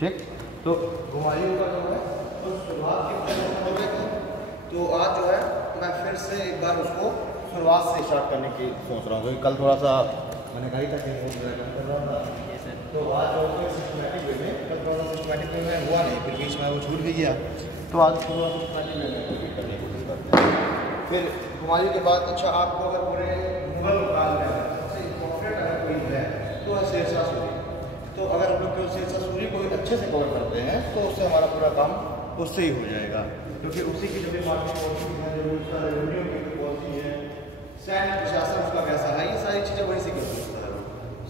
ठीक। तो हुमायूं का जो है तो शुरुआत हो गई थी, तो आज जो है मैं फिर से एक बार उसको शुरुआत से स्टार्ट करने की सोच रहा हूँ, क्योंकि कल थोड़ा सा मैंने कहा ही था कि कर रहा था, तो आज जो है सिस्टमेटिक वे में, कल थोड़ा सा सिस्टमेटिक वे में हुआ नहीं, फिर बीच में वो छूट भी गया, तो आज थोड़ा सिस्टमेटिक वे में रिपीट करने की कोशिश करते हैं। फिर हुमायूं के बाद अच्छा आपको अगर पूरे मुगल काल में सबसे इम्पोर्टेंट अगर कोई है तो शेरशाह सूरी। तो अगर हम लोग केवल शेरशाह सूरी को अच्छे से कवर करते हैं तो उससे हमारा पूरा काम उससे ही हो जाएगा, क्योंकि उसी की जो भी मार्केट पॉलिसी है, जो उसका रेवेन्यू की पॉलिसी है, सैन्य प्रशासन उसका कैसा है, ये सारी चीज़ें वहीं से की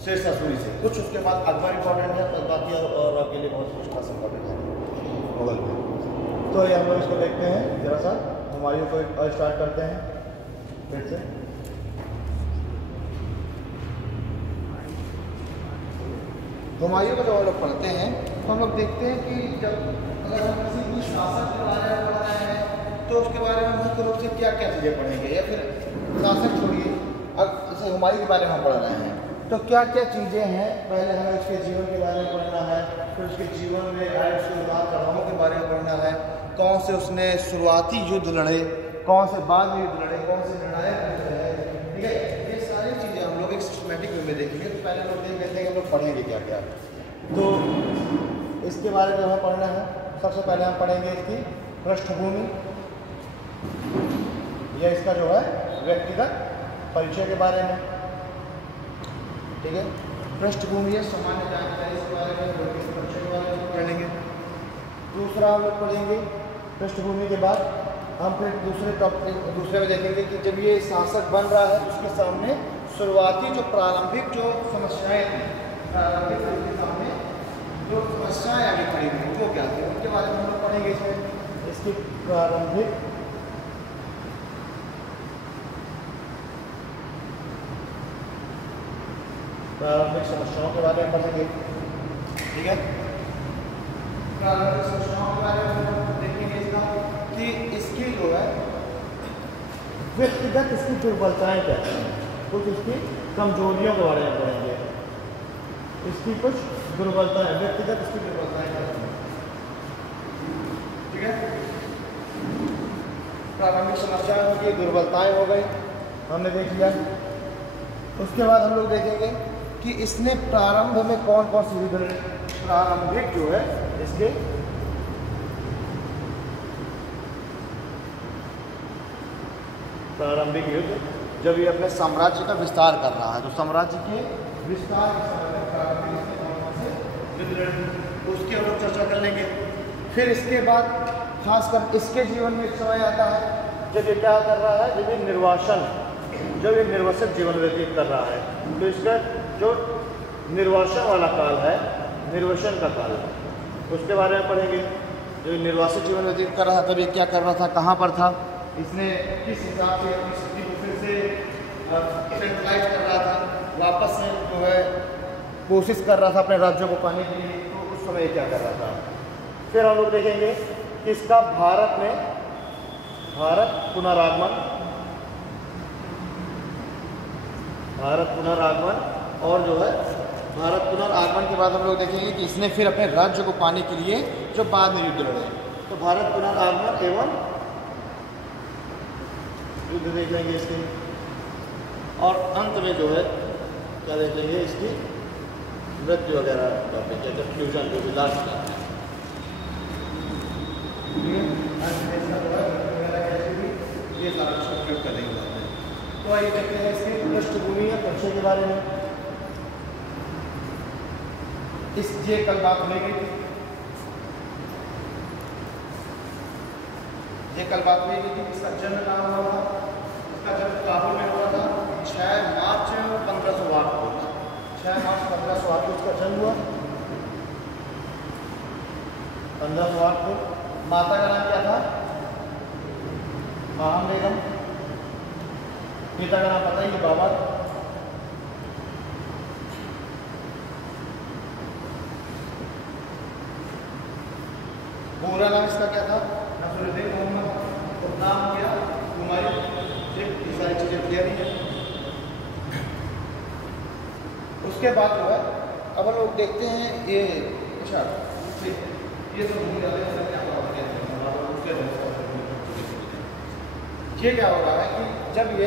शेरशाह सूरी से। कुछ उसके बाद अकबर इंपॉर्टेंट है, तो बाकी और आपके लिए बहुत कुछ खास इंपॉर्टेंट है मुगल में। तो ये हम लोग इसको देखते हैं जरा सा, हुमायूं को स्टार्ट करते हैं फिर से। हुमायूं को जब हम लोग पढ़ते हैं तो हम लोग देखते हैं कि जब अगर हम किसी भी शासक के बारे में पढ़ रहे हैं तो उसके बारे में मुख्य रूप से क्या क्या चीज़ें पढ़ेंगे, या फिर शासक छोड़िए, अब जैसे हुमायूं के बारे में हम पढ़ रहे हैं तो क्या क्या चीज़ें हैं, पहले हमें उसके जीवन के बारे में पढ़ना है, फिर उसके जीवन में आए उसके उतार चढ़ावों के बारे में पढ़ना है, कौन से उसने शुरुआती युद्ध लड़े, कौन से बाद में युद्ध लड़े, कौन से निर्णायक युद्ध रहे, ठीक है। ये सारी चीज़ें हम लोग एक सिस्टमेटिक वे में देखेंगे। तो पहले हम लोग देख लेते हैं कि हम लोग पढ़ेंगे क्या क्या। तो इसके बारे में हमें पढ़ना है, सबसे पहले हम पढ़ेंगे इसकी पृष्ठभूमि, या इसका जो है व्यक्तिगत परिचय के बारे में, ठीक है। पृष्ठभूमि है सामान्य जानकारी के बारे में, व्यक्तिगत परिचय के बारे में पढ़ लेंगे। दूसरा हम लोग पढ़ेंगे पृष्ठभूमि के बाद हम फिर दूसरे में देखेंगे कि जब ये शासक बन रहा है उसके सामने शुरुआती जो प्रारंभिक जो समस्याएं थी, प्रारंभिक उसके सामने जो समस्याएं आगे खड़ी हुई वो क्या थी, उनके बारे में हम लोग पढ़ेंगे इसमें। इसकी प्रारंभिक समस्याओं के बारे में पढ़ेंगे, ठीक है। प्रारंभिक समस्याओं के बारे में देखेंगे इसका कि इसकी जो है व्यक्तिगत इसकी दुर्बलताएं क्या हैं, कुछ इसकी कमजोरियों के बारे में पढ़ेंगे, इसकी कुछ दुर्बलताएं, व्यक्तिगत इसकी दुर्बलताएं क्या हैं, ठीक है। प्रारंभिक समस्याएं हो गई, दुर्बलताएं हो गई, हमने देख लिया। उसके बाद हम लोग देखेंगे कि इसने प्रारंभ में कौन कौन सी युद्ध, प्रारंभिक जो है इसके प्रारंभिक युद्ध, जब ये अपने साम्राज्य का विस्तार कर रहा है, तो साम्राज्य के विस्तार के समय में प्रारंभिक युद्ध उसकी हम लोग चर्चा कर लेंगे। फिर इसके बाद खासकर इसके जीवन में एक समय आता है जब ये क्या कर रहा है, जब ये निर्वासन, जब ये निर्वासित जीवन व्यतीत कर रहा है, तो इसका जो निर्वासन वाला काल है, निर्वासन का काल है, उसके बारे में पढ़ेंगे। जो निर्वासित जीवन व्यतीत कर रहा था तब ये क्या कर रहा था, कहाँ पर था, इसने किस हिसाब से अपनी स्थिति को फिर से सेंट्रलाइज कर रहा था, वापस से जो है कोशिश कर रहा था अपने राज्यों को पाने के लिए, तो उस समय क्या कर रहा था। फिर हम लोग देखेंगे कि इसका भारत में पुनरागमन और जो है भारत पुनरागमन के बाद हम लोग देखेंगे कि इसने फिर अपने राज्य को पाने के लिए जो बाद में युद्ध लड़े, तो भारत पुनरागमन एवं युद्ध देख लेंगे इसके, और अंत में जो है क्या देख लेंगे, इसकी मृत्यु वगैरह टॉपिक या कंक्लूजन जो भी लास्ट का है, ये सारा कंप्लीट कर देंगे। तो आइए देखते हैं इसकी पृष्ठभूमि या परिचय के बारे में। इस ये कल बात हुई थी, इसका जन्म कहाँ हुआ था, इसका जन्म काबुल में हुआ था 6 मार्च 1508 को, 6 मार्च 1508 को इसका जन्म हुआ, 1508 को। माता का नाम क्या था, माहम बेगम, पिता का नाम पता ही है, बाबर। पूरा नाम इसका क्या था, नसरुद्दीन मोहम्मद, तो नाम क्या, हुमायूं। ठीक, ये सारी चीज़ें क्लियर ही है। उसके बाद जो है अब हम लोग देखते हैं ये, अच्छा ये सब भूल जाते हैं। ये क्या हो रहा है कि जब ये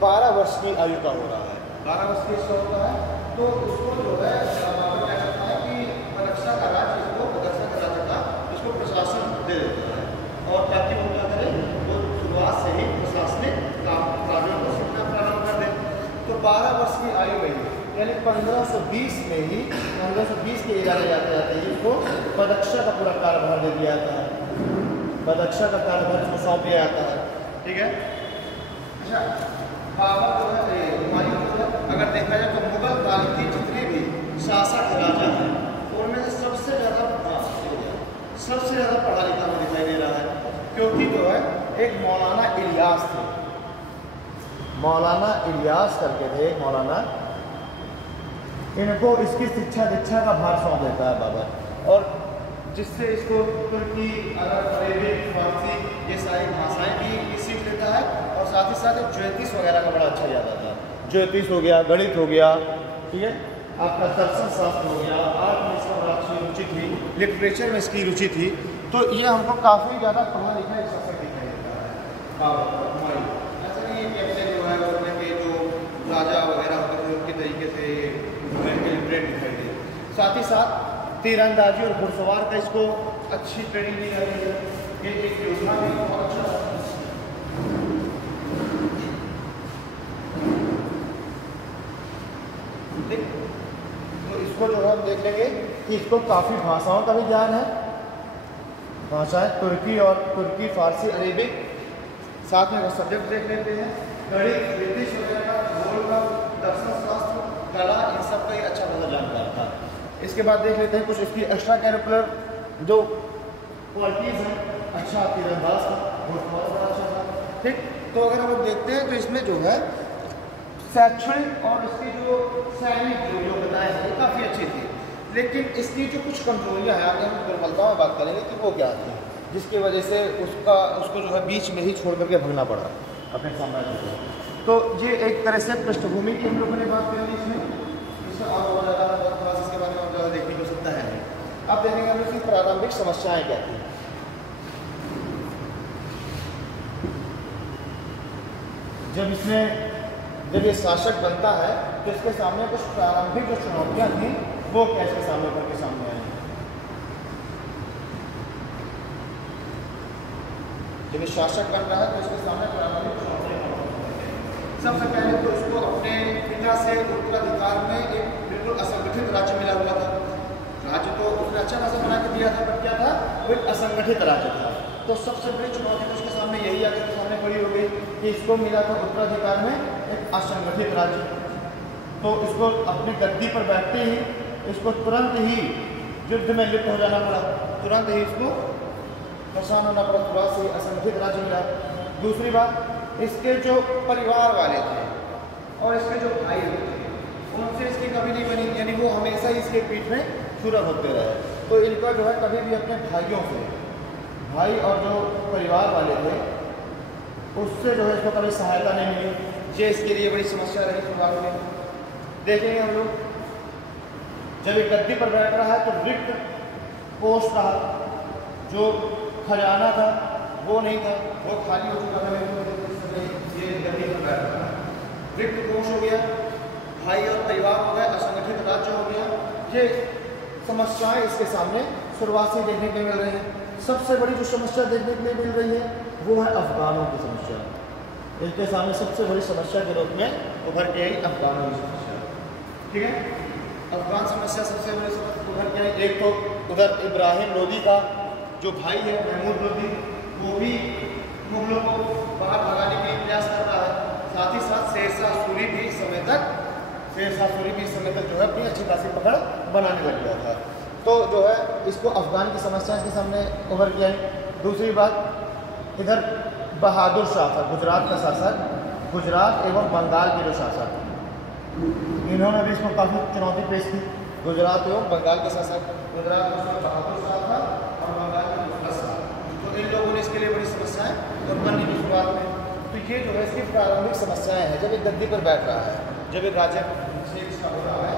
12 वर्ष की आयु का हो रहा है, 12 वर्ष की इसका होता है, तो उसको जो है क्या करता है कि रक्षा का राज्य इसको रक्षा का राज्य का इसको प्रशासन दे देता है, और ताकि वो क्या करे, वो शुरुआत से ही प्रशासनिक कार्यों को सीखना प्रारंभ कर दे। तो 12 वर्ष की आयु में ही यानी 1520 में ही 1520 के इरादे जाते जाते ही इसको पदरक्षा का पूरा कार्यभार दे दिया जाता है, पदरक्षा का कार्यभार इसको सौंप दिया जाता है। ठीक है। अच्छा, बाबर जो है हुमायूं जो है अगर देखा जाए तो मुगल काल की जितने भी शासक राजा हैं उनमें से सबसे ज़्यादा पढ़ा लिखा हुआ दिखाई दे रहा है, क्योंकि जो है एक मौलाना इलियास थे, मौलाना इलियास करके थे एक मौलाना, इनको इसकी शिक्षा दीक्षा का भार सौंप देता है बाबर, और जिससे इसको तुर्की, अरब, अरेबिक, फारसी ये सारी भाषाएं भी सीख लेता है, और साथ ही साथ ज्योतिष वगैरह का बड़ा अच्छा याद आता है। ज्योतिष हो गया, गणित हो गया, ठीक है, आपका दर्शन शास्त्र हो गया, आर्ट में इसका बड़ा अच्छी रुचि थी, लिटरेचर में इसकी रुचि थी, तो ये हमको काफ़ी ज़्यादा पढ़ा लिखा एक शख्स दिखाई देता है। ऐसा नहीं है कि अपने जो है अपने के जो राजा वगैरह होते थे उनके तरीके से लिटरेट दिखाई दे। साथ ही साथ तीरंदाजी और घुड़सवार का इसको अच्छी ट्रेनिंग दी जाती है, ये एक योजना भी बहुत अच्छा है। तो इसको जो है हम देख लेंगे कि इसको काफ़ी भाषाओं का भी ज्ञान है, भाषाएं तुर्की और तुर्की, फारसी, अरेबिक, साथ में वो सब्जेक्ट देख लेते हैं, गणित, ज्योतिष वगैरह, भूगोल का, दर्शन शास्त्र, कला, इन सब का ही अच्छा खासा जानकार था। इसके बाद देख लेते हैं कुछ इसकी एक्स्ट्रा कैरिकुलर जो क्वालिटीज़ हैं, अच्छा तीरंदाज का, बहुत बड़ा अच्छा था। ठीक, तो अगर हम लोग देखते हैं तो इसमें जो है शैक्षणिक और इसकी जो सैनिक जो योग्यताएँ हैं ये काफ़ी अच्छी थी, लेकिन इसकी जो कुछ कमजोरियाँ हैं, आगे हम दुर्बलताओं में बात करेंगे कि वो क्या थी, जिसकी वजह से उसको जो है बीच में ही छोड़ करके भागना पड़ा अपने साम्राज्य को। तो ये एक तरह से पृष्ठभूमि की हम लोगों ने बात करी इसमें, इसमें और बहुत ज़्यादा थोड़ा इसके बारे में और ज़्यादा देखने को सकता है। अब देखेंगे हम इसकी प्रारंभिक समस्याएँ क्या थी। जब ये शासक बनता है तो इसके सामने कुछ प्रारंभिक जो चुनौतियाँ थी वो क्या इसके सामने आई। जब ये शासक बन रहा है तो इसके सामने प्रारंभिक चुनौतियाँ, सबसे पहले तो इसको अपने पिता से उत्तराधिकार में एक बिल्कुल असंगठित राज्य मिला हुआ था। राज्य तो उसने अच्छा खासा बना के दिया था, पर क्या था, वो एक असंगठित राज्य था। तो सबसे बड़ी चुनौती तो उसके सामने यही आगे के सामने खड़ी हो गई कि इसको मिला था उत्तराधिकार में एक असंगठित राज्य। तो इसको अपनी गद्दी पर बैठते ही इसको तुरंत ही युद्ध में लिप्त हो जाना पड़ा, तुरंत ही इसको परेशान होना पड़ा, थोड़ा सी असंगठित राज्य मिला। दूसरी बात, इसके जो परिवार वाले थे और इसके जो भाई थे उनसे इसकी कभी नहीं बनी, यानी वो हमेशा ही इसके पीठ में छुरा होते रहे। तो इनका जो है कभी भी अपने भाइयों से, भाई और जो परिवार वाले थे उससे जो है इसको कभी सहायता नहीं मिली। ये इसके लिए बड़ी समस्या रही शुरुआत में। देखेंगे हम लोग, जब एक गद्दी पर बैठ रहा है तो रिक्त पोस्ट रहा, जो खजाना था वो नहीं था, वो खाली हो चुका था। ये गद्दी पर बैठ रहा है, रिक्त पोस्ट हो गया, भाई और परिवार हो गया, असंगठित राज्य हो गया। ये समस्याएं इसके सामने शुरुआत से देखने को मिल रही हैं। सबसे बड़ी जो समस्या देखने के लिए मिल रही है वो है अफगानों की समस्या। इनके सामने सबसे बड़ी समस्या के रूप में उभर के आई अफगानों की समस्या। ठीक है, अफगान समस्या सबसे बड़ी उभर के आई। एक तो उधर इब्राहिम लोदी का जो भाई है महमूद लोदी, वो भी मुगलों को बाहर भगाने के लिए प्रयास कर रहा है। साथ ही साथ शेरशाह सूरी भी इस समय तक जो है अपनी अच्छी खासी पकड़ बनाने लग गया था। तो जो है इसको अफगान की समस्या इसके सामने उभर के आई। दूसरी बात, इधर बहादुर शाह था, गुजरात का शासक, गुजरात एवं बंगाल के जो शासक, इन्होंने भी इसको काफ़ी चुनौती पेश की। गुजरात एवं बंगाल के शासक, गुजरात में बहादुर शाह था और बंगाल में मुफस्सिल शाह। तो इन लोगों ने इसके लिए बड़ी समस्याएं उत्पन्न की शुरुआत में। तो ये जो है इसकी प्रारंभिक समस्याएं हैं। जब एक गद्दी पर बैठ रहा है, जब एक राज्य हो रहा है,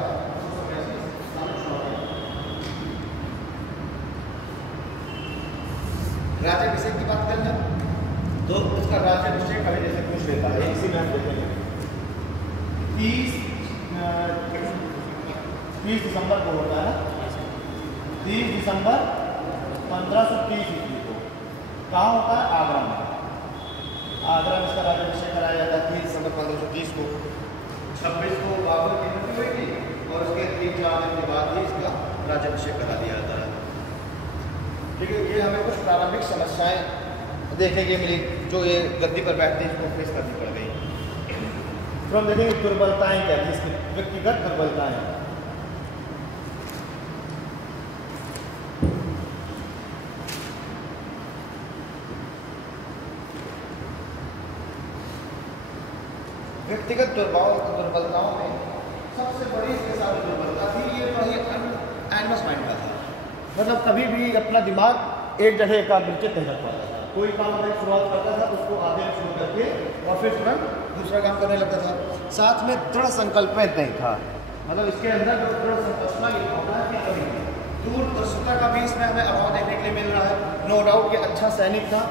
राज्याभिषेक की बात कर लें तो उसका राज्याभिषेक अभी जैसे पूछ लेता है, इसी में हम देखेंगे 30 दिसंबर को होता है ना, 30 दिसंबर 1530 ईस्वी को। कहाँ होता है? आगरा में। आगरा में इसका राज्याभिषेक कराया जाता है 30 दिसंबर 1530 को। 26 को बाबर की मृत्यु हुई थी और उसके 3-4 दिन के बाद ही इसका राज्याभिषेक करा दिया जाता है। ठीक है, ये हमें कुछ प्रारंभिक समस्याएं देखने के मिली जो ये गद्दी पर बैठते हैं इसको फेस करनी पड़ गई। तो हम देखेंगे दुर्बलताएं क्या थी इसकी, व्यक्तिगत दुर्बलताएं। व्यक्तिगत दुर्बलताओं में सबसे बड़ी इसके साथ दुर्बलता थी ये एनिमस माइंड का था। मतलब कभी भी अपना दिमाग एक जगह एकाग्रचित नहीं रख पाता था। कोई काम करने की शुरुआत करता था उसको आधे में शुरू करके और फिर तुरंत दूसरा काम करने लगता था। साथ में दृढ़ संकल्पित नहीं था, मतलब इसके अंदर जो दृढ़ संकल्पना ये होता है कि कभी दूरदर्शिता का भी इसमें हमें अभाव देखने के लिए मिल रहा है। नो डाउट ये अच्छा सैनिक था,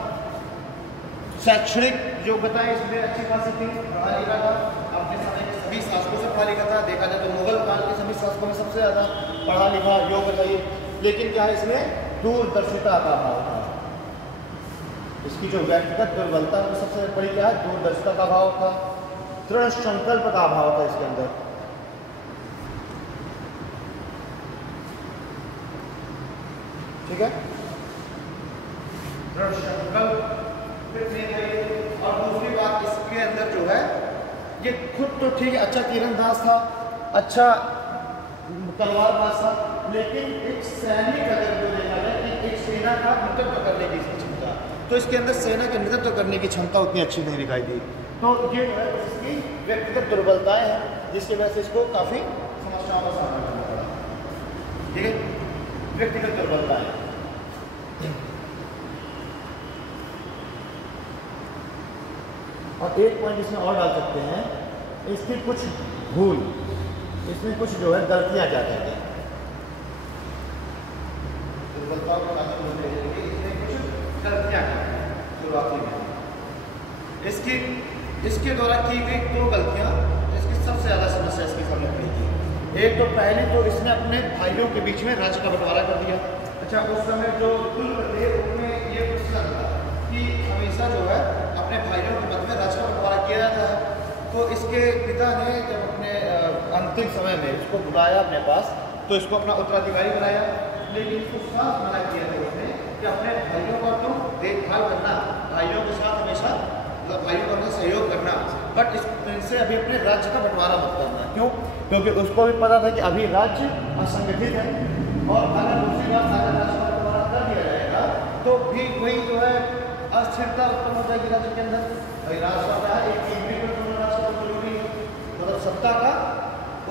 शैक्षणिक योग्यताएं इसमें अच्छी खासी थी, पढ़ा लिखा था, अपने समय के सभी शासकों से पढ़ा लिखा था। देखा जाए तो मुगल काल के सभी शासकों में सबसे ज़्यादा पढ़ा लिखा योग्य था ये। लेकिन क्या है, इसमें दूरदर्शिता का अभाव था। इसकी जो व्यक्तिगत दुर्बलता में सबसे बड़ी क्या है, दूरदर्शिता का अभाव था, दृढ़ संकल्प का अभाव था इसके अंदर। ठीक है, दृढ़ संकल्प। और दूसरी बात इसके अंदर जो है, ये खुद तो ठीक है अच्छा तीरंदाज था, अच्छा तलवारबाज था, लेकिन एक सैनिक अगर जो देखा जाए कि एक सेना का नेतृत्व करने की क्षमता, तो इसके अंदर सेना के नेतृत्व करने की क्षमता उतनी अच्छी नहीं दिखाई दी। तो ये जो है इसकी व्यक्तिगत दुर्बलताएं हैं जिसकी वजह से इसको काफ़ी समस्याओं का सामना करना पड़ा। ठीक है, व्यक्तिगत दुर्बलताएं। और एक पॉइंट इसमें और डाल सकते हैं, इसकी कुछ भूल, इसमें कुछ जो है गलतियां जाती हैं। दुर्बलताओं के साथ इसमें कुछ गलतियां शुरुआती में इसके द्वारा की गई 2 गलतियां इसकी सबसे ज़्यादा समस्या इसके सामने खड़ी थी। एक तो पहले तो इसने अपने भाइयों के बीच में राज्य का बंटवारा कर दिया। अच्छा, उस समय जो तुर्क थे उनमें ये प्रश्न था कि हमेशा जो है अपने भाइयों के मध्य में राज्य का बंटवारा किया जाता है। तो इसके पिता ने जब अपने अंतिम समय में इसको बुलाया अपने पास तो इसको अपना उत्तराधिकारी बनाया, लेकिन इसको साफ मना किया था उसने कि अपने भाइयों का तुम देखभाल करना, भाइयों के साथ हमेशा भाइयों का सहयोग करना, बट इनसे अभी अपने राज्य का बंटवारा मत करना। क्यों? क्योंकि उसको भी पता था कि अभी राज्य असंगठित है और अगर दूसरी बात अगर राज्य का बंटवारा कर दिया जाएगा तो भी वही जो है अस्थिरता उत्पन्न हो जाएगी राज्य के अंदर। भाई राज्य का एक केंद्रीय राज्य का जरूरी है, मतलब सत्ता का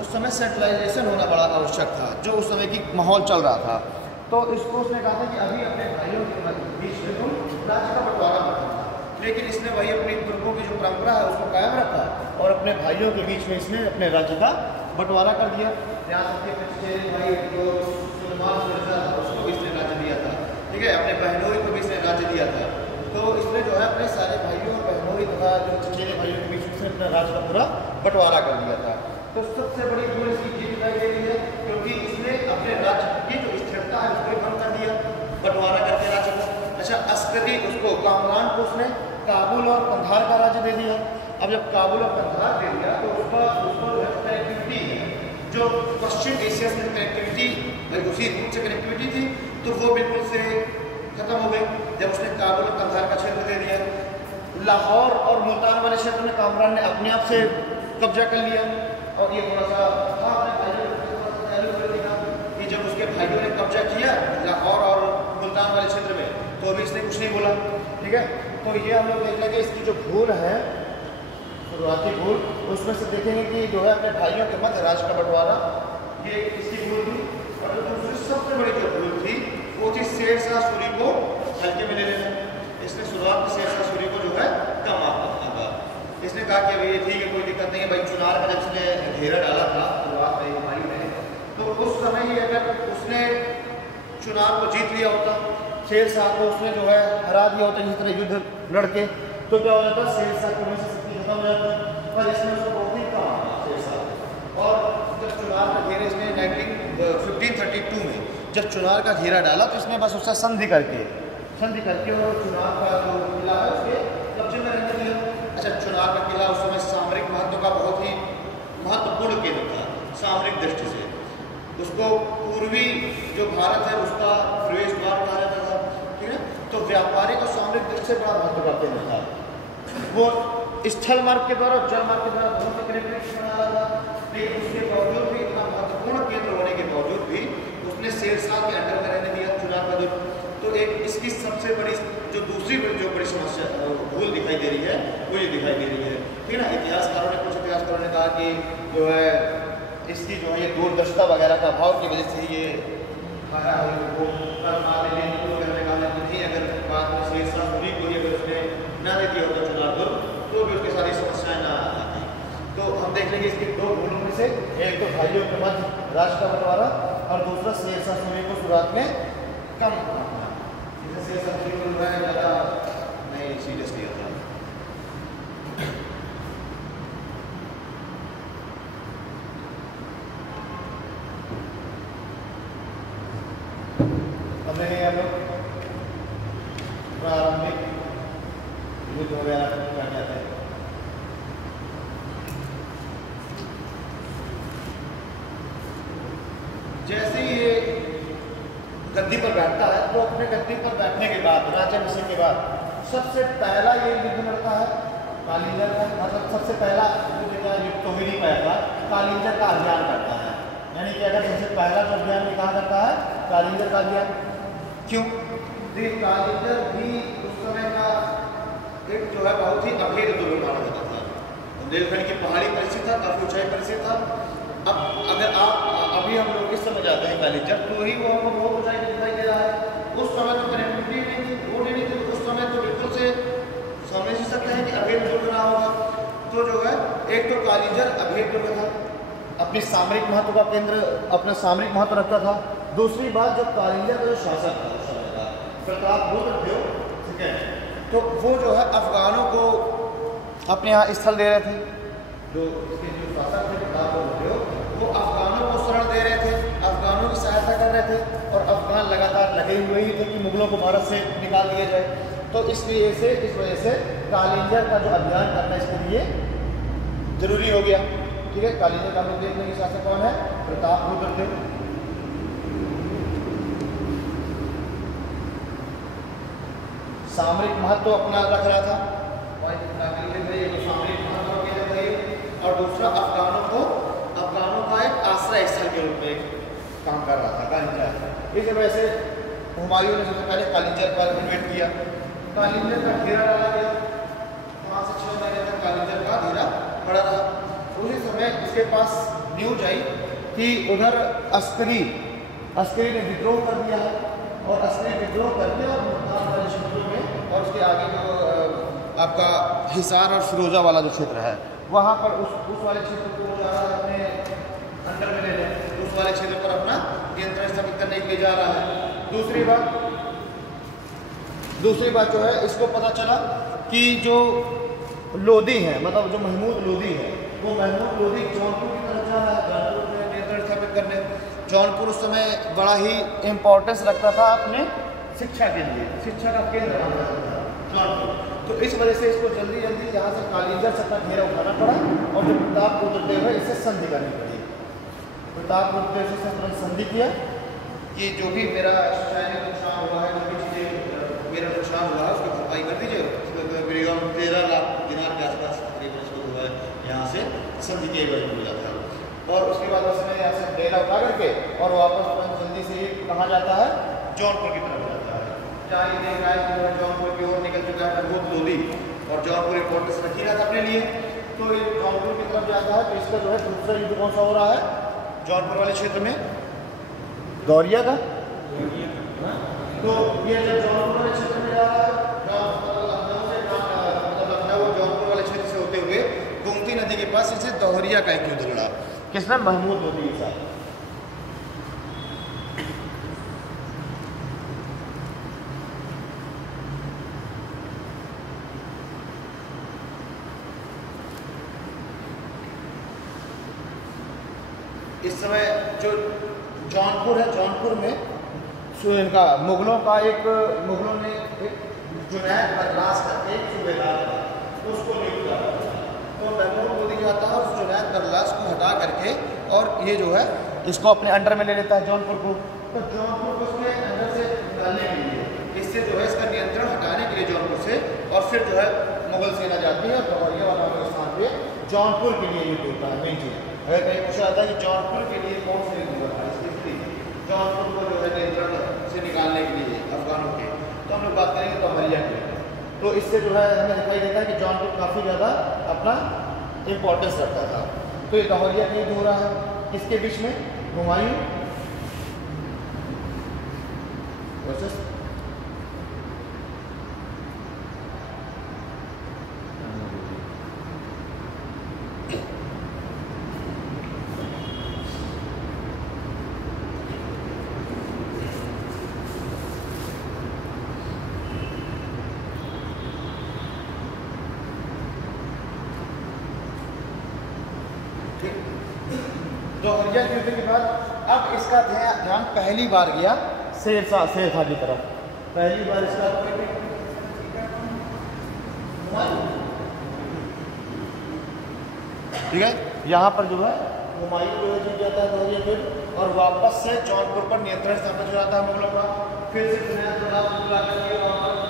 उस समय सेंट्रलाइजेशन होना बड़ा आवश्यक था, जो उस समय की माहौल चल रहा था। तो इसको उसने कहा था कि अभी अपने भाइयों के बीच में तुम राज्य का बंटवारा मत करना, लेकिन इसने वही अपनी तुर्कों की जो परंपरा है उसको कायम रखा और अपने भाइयों के बीच में इसने अपने राज्य का बंटवारा कर दिया। यहाँ सबके भाई जो उसको भी इसने राज्य दिया था। ठीक है, अपने बहनोई को भी इसने राज्य दिया था। तो इसने जो है अपने सारे भाइयों और बहनोई तथा जो चचेरे भाइयों के बीच में इसने अपने राज्य का पूरा बंटवारा कर दिया था। तो सबसे बड़ी भूल इसकी ये दिखाई दे रही है क्योंकि इसने अपने राज्य की जो स्थिरता है उसको भंग कर दिया बंटवारा करके राज्य को। अच्छा, अस्करी उसको कामरान को उसने काबुल और कंधार का राज्य दे दिया। अब जब काबुल और कंधार दे दिया तो उसको कनेक्टिविटी है जो पश्चिम एशिया से कनेक्टिविटी उसी रूट से कनेक्टिविटी थी तो वो बिल्कुल से खत्म हो गई जब उसने काबुल और कंधार का क्षेत्र दे दिया। लाहौर और मुल्तान वाले क्षेत्र में कामरान ने अपने आप से कब्जा कर लिया और ये थोड़ा सा कि जब उसके भाइयों ने कब्जा किया लाहौर और मुल्तान वाले क्षेत्र में तो अभी इसने कुछ नहीं बोला। ठीक है, तो ये हम लोग देख लेंगे इसकी जो भूल है शुरुआती भूल, उसमें से देखेंगे कि जो है अपने भाइयों के मध्य राज्य का बंटवारा, ये इसकी भूल थी। और जो दूसरी सबसे बड़ी जो भूल थी वो थी शेरशाह सूरी को हल्के में ले लेना। इसने शुरुआत में शेरशाह सूरी को जो है कम आंका था। इसने कहा कि अभी ये ठीक है कोई दिक्कत नहीं है भाई, चुनार में जब इसने घेरा डाला था शुरुआत में हमारी में तो उस समय ही अगर उसने चुनाव को जीत लिया होता शेर शाह को उसने जो है हरा दिया होता है, जिस तरह युद्ध लड़के, तो क्या हो जाता है शेर शाह की वजह से शक्ति खत्म हो जाता है। पर इसमें उसको बहुत ही काम शेर शाह। और जब चुनार का घेरा इसने 1532 में जब चुनार का घेरा डाला तो इसने बस उससे संधि करके और चुनार का जो किला है उसके कब्जे में रहने दिया। अच्छा, चुनार का किला उस समय सामरिक महत्व का बहुत ही महत्वपूर्ण केंद्र था सामरिक दृष्टि से। उसको पूर्वी जो भारत है उसका प्रवेश द्वार कहा जाता था, ठीक है। तो व्यापारिक और सामरिक दृष्टि से बड़ा महत्व का केंद्र था। वो स्थल मार्ग के द्वारा जल मार्ग के द्वारा दोनों से कनेक्ट बना रहा था। लेकिन उसके बावजूद भी, इतना महत्वपूर्ण केंद्र होने के बावजूद भी उसने शेर शाह के अंडर में रहने दिया चुनार का दुर्ग। तो एक इसकी सबसे बड़ी जो दूसरी बड़ी समस्या भूल दिखाई दे रही है वो ये दिखाई दे रही है, ठीक है ना। कुछ इतिहासकारों ने कहा कि जो है इसकी जो है ये दूरदर्शिता वगैरह का अभाव की वजह से ये नहीं, अगर बाद में शेर शाह सूरी को अगर उसने ना दे दिया होता चुनार दुर्ग तो भी उसकी सारी समस्याएं ना आती। तो हम देख लेंगे इसके दो भूलों में से, एक तो भाइयों के मध्य राष्ट्र का बंटवारा और दूसरा शेर शाह सूरी को शुरुआत में कम करना। शेर शाह सूरी को जो है ज़्यादा नहीं सीरियस लिया था। हमने हम लोग प्रारंभिक युद्ध वगैरह क्या कहते हैं। जैसे ही ये गद्दी पर बैठता है तो अपने गद्दी पर बैठने के बाद, राज्याभिषेक के बाद सबसे पहला ये युद्ध लड़ता है कालिंजर का। मतलब सबसे पहला युद्ध का युद्ध तो ही नहीं पाया, कालिंजर का अभियान करता है। यानी कि अगर सबसे पहला जो अभियान कहा करता है कालिंजर का अभियान। क्यों? देखिए कालिंजर भी उस समय का एक जो है बहुत ही अभेद दुर्ग माना जाता था। बुंदेलखंड की पहाड़ी परिस्थिति था, काफी ऊंचाई परिस्थिति था। अब अगर आप अभी हम लोग इस समय जाते हैं कालिंजर तो ही वो हमको बहुत ऊंचाई दिखाई दे रहा है। उस समय तो कनेक्टिविटी नहीं थी, रोड नहीं थी, उस समय तो बिल्कुल से समझ ही सकते हैं कि अभेद दुर्ग रहा होगा। तो जो है एक तो कालिंजर अभेद दुर्ग था, अपनी सामरिक महत्व का केंद्र, अपना सामरिक महत्व रखता था। दूसरी बात, जब कालिंजर का जो शासक था उस समय का प्रतापरुद्र थे, ठीक है, तो वो जो है अफगानों को अपने यहाँ स्थल दे रहे थे। जो इसके जो शासक थे प्रतापरुद्र, वो अफगानों को शरण दे रहे थे, अफगानों की सहायता कर रहे थे और अफगान लगातार लगे हुए ही थे कि मुगलों को भारत से निकाल दिया जाए। तो इस वजह से कालिंजर का जो अभियान करना इसके लिए जरूरी हो गया, ठीक है। कालिंजर का हम लोग देख लेंगे शासक कौन है, प्रतापरुद्र थे। सामरिक महत्व अपना रख रहा था, सामरिक महत्व और दूसरा अफगानों का एक आश्रय स्थल के रूप में काम कर रहा था कालिंजर। इस वजह से हुमायूं ने सबसे पहले कालिंजर पर इन्वेट किया। कालिंजर का घेरा डाला गया, 5 से 6 महीने तक कालिंजर का घेरा पड़ा रहा। उसी समय इसके पास न्यूज आई कि उधर अस्करी ने विद्रोह कर दिया है और अस्करी विद्रोह करके और मुल्तान वाले क्षेत्रों में और उसके आगे जो आपका हिसार और फिरोजा वाला जो क्षेत्र है वहाँ पर उस वाले क्षेत्र को जा रहा है अपने अंडर में लेने, उस वाले क्षेत्र पर अपना नियंत्रण स्थापित करने के लिए जा रहा है। दूसरी बात जो है, इसको पता चला कि जो लोधी है, मतलब जो महमूद लोधी है, वो महमूद लोधी जौनपुर की तरफ जा रहा है, जौनपुर में नियंत्रण स्थापित करने। जौनपुर उस समय बड़ा ही इम्पोर्टेंस रखता था अपने शिक्षा के लिए, शिक्षा का केंद्र जौनपुर। तो इस वजह से इसको जल्दी यहाँ से कालिंजर से अपना घेरा उठाना पड़ा और जो प्रतापरुद्र देव है इससे संधि करनी पड़ी। प्रतापरुद्र देव से तुरंत संधि किया कि जो भी मेरा सैनिक नुकसान हुआ है, जो भी चीज़ें मेरा नुकसान हुआ है उसकी भरपाई कर दीजिए। 13 लाख दिनार के आसपास तकरीबन इसको जो है यहाँ से संधि के एवज मिला था। और उसके बाद उसने यहाँ से डेरा उठा करके और वापस तुरंत जल्दी से ही कहाँ जाता है, जौनपुर की तरफ जाता है। जहाँ ये देख रहा है कि जौनपुर की ओर निकल चुका है महमूद लोधी और जौनपुर इंपॉर्टेंस रखी रहा था अपने लिए, तो ये जौनपुर की तरफ जाता है। तो इसका जो है दूसरा युद्ध कौन सा हो रहा है जौनपुर वाले क्षेत्र में, गौरिया का। तो ये जब जौनपुर वाले क्षेत्र में जा रहा है, लखनऊ और जौनपुर वाले क्षेत्र से होते हुए गोमती नदी के पास इसे दोहरिया का एक युद्ध लड़ा, किसने, महमूद लोधी के साथ। इस समय जो जौनपुर है, जौनपुर में इनका मुगलों ने एक जुनैद बरलास का एक सूबेदार था, उसको नियुक्त किया। तो महमूद मोदी जाता है उस जुनैद बरलास को हटा करके और ये जो है इसको अपने अंडर में ले लेता है जौनपुर को। तो जौनपुर को उसके अंदर से निकालने के लिए, इससे जो है इसका नियंत्रण हटाने के लिए जौनपुर से, और फिर जो है मुगल सेना जाती है और गौरिया वाला स्थान पे जौनपुर के लिए युद्ध होता है। मेन चीज़ अगर कहीं पूछा जाता है कि जौनपुर के लिए कौन सा युद्ध हुआ था, इसकी जौनपुर को जो है नियंत्रण से निकालने के लिए अफगानों के, तो हम लोग बात करेंगे तोमरिया की। तो इससे जो है हमें दिखाई देता है कि जौनपुर काफ़ी ज़्यादा अपना इम्पोर्टेंस रखता था। तो ये तोमरिया का युद्ध हो रहा है, किसके बीच में? हुमायूं वर्सेस दोहरिया के युद्ध के बाद अब इसका ध्यान पहली बार गया शेर शाह की तरफ। पहली बार इसका ठीक है, यहाँ पर जो है हुमायूं जो है जीत जाता है दोहरिया युद्ध और वापस से जौनपुर पर नियंत्रण स्थापित हो जाता है मुगलों का। फिर से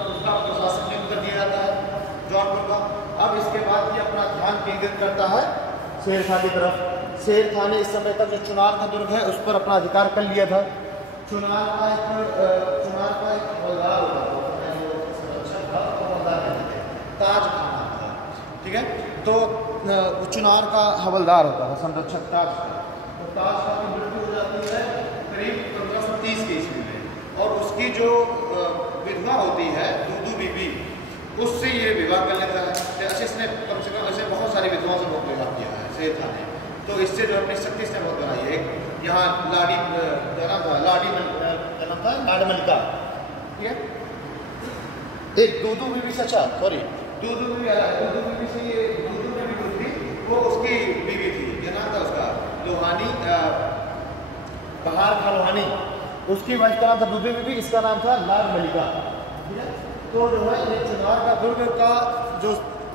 उसका प्रशासन नियुक्त कर दिया जाता है जौनपुर का। अब इसके बाद ये अपना ध्यान केंद्रित करता है शेर शाह की तरफ। शेर खान ने इस समय तक जो चुनार का दुर्ग है उस पर अपना अधिकार कर लिया था। चुनार का एक हवलदार होता था, ताज खान था, ठीक है। तो चुनार का हवलदार होता था, संरक्षक ताज का। तो ताज खान की मृत्यु हो जाती है करीब 1530 के ईस्वी में, और उसकी जो विधवा होती है दूदू बीबी, उससे ये विवाह कर लेता है। ऐसे इसने कम से कम ऐसे बहुत सारी विधवाओं से बहुत विवाह किया है शेर खान ने। तो इससे जो अपनी शक्ति इसने बहुत बनाई है। यहाँ लाडी मलिका, ठीक है। एक दूदू बीबी से, अच्छा सॉरी, दूदू बीबी से ये दूदू बीबी जो थी वो उसकी बीवी थी, क्या नाम था उसका? लोहानी, बहार खा लोहानी, उसकी वाइफ का नाम था दूदू बीबी, इसका नाम था लाड मलिका, ठीक है। तो जो है ये चुनार का दुर्ग का जो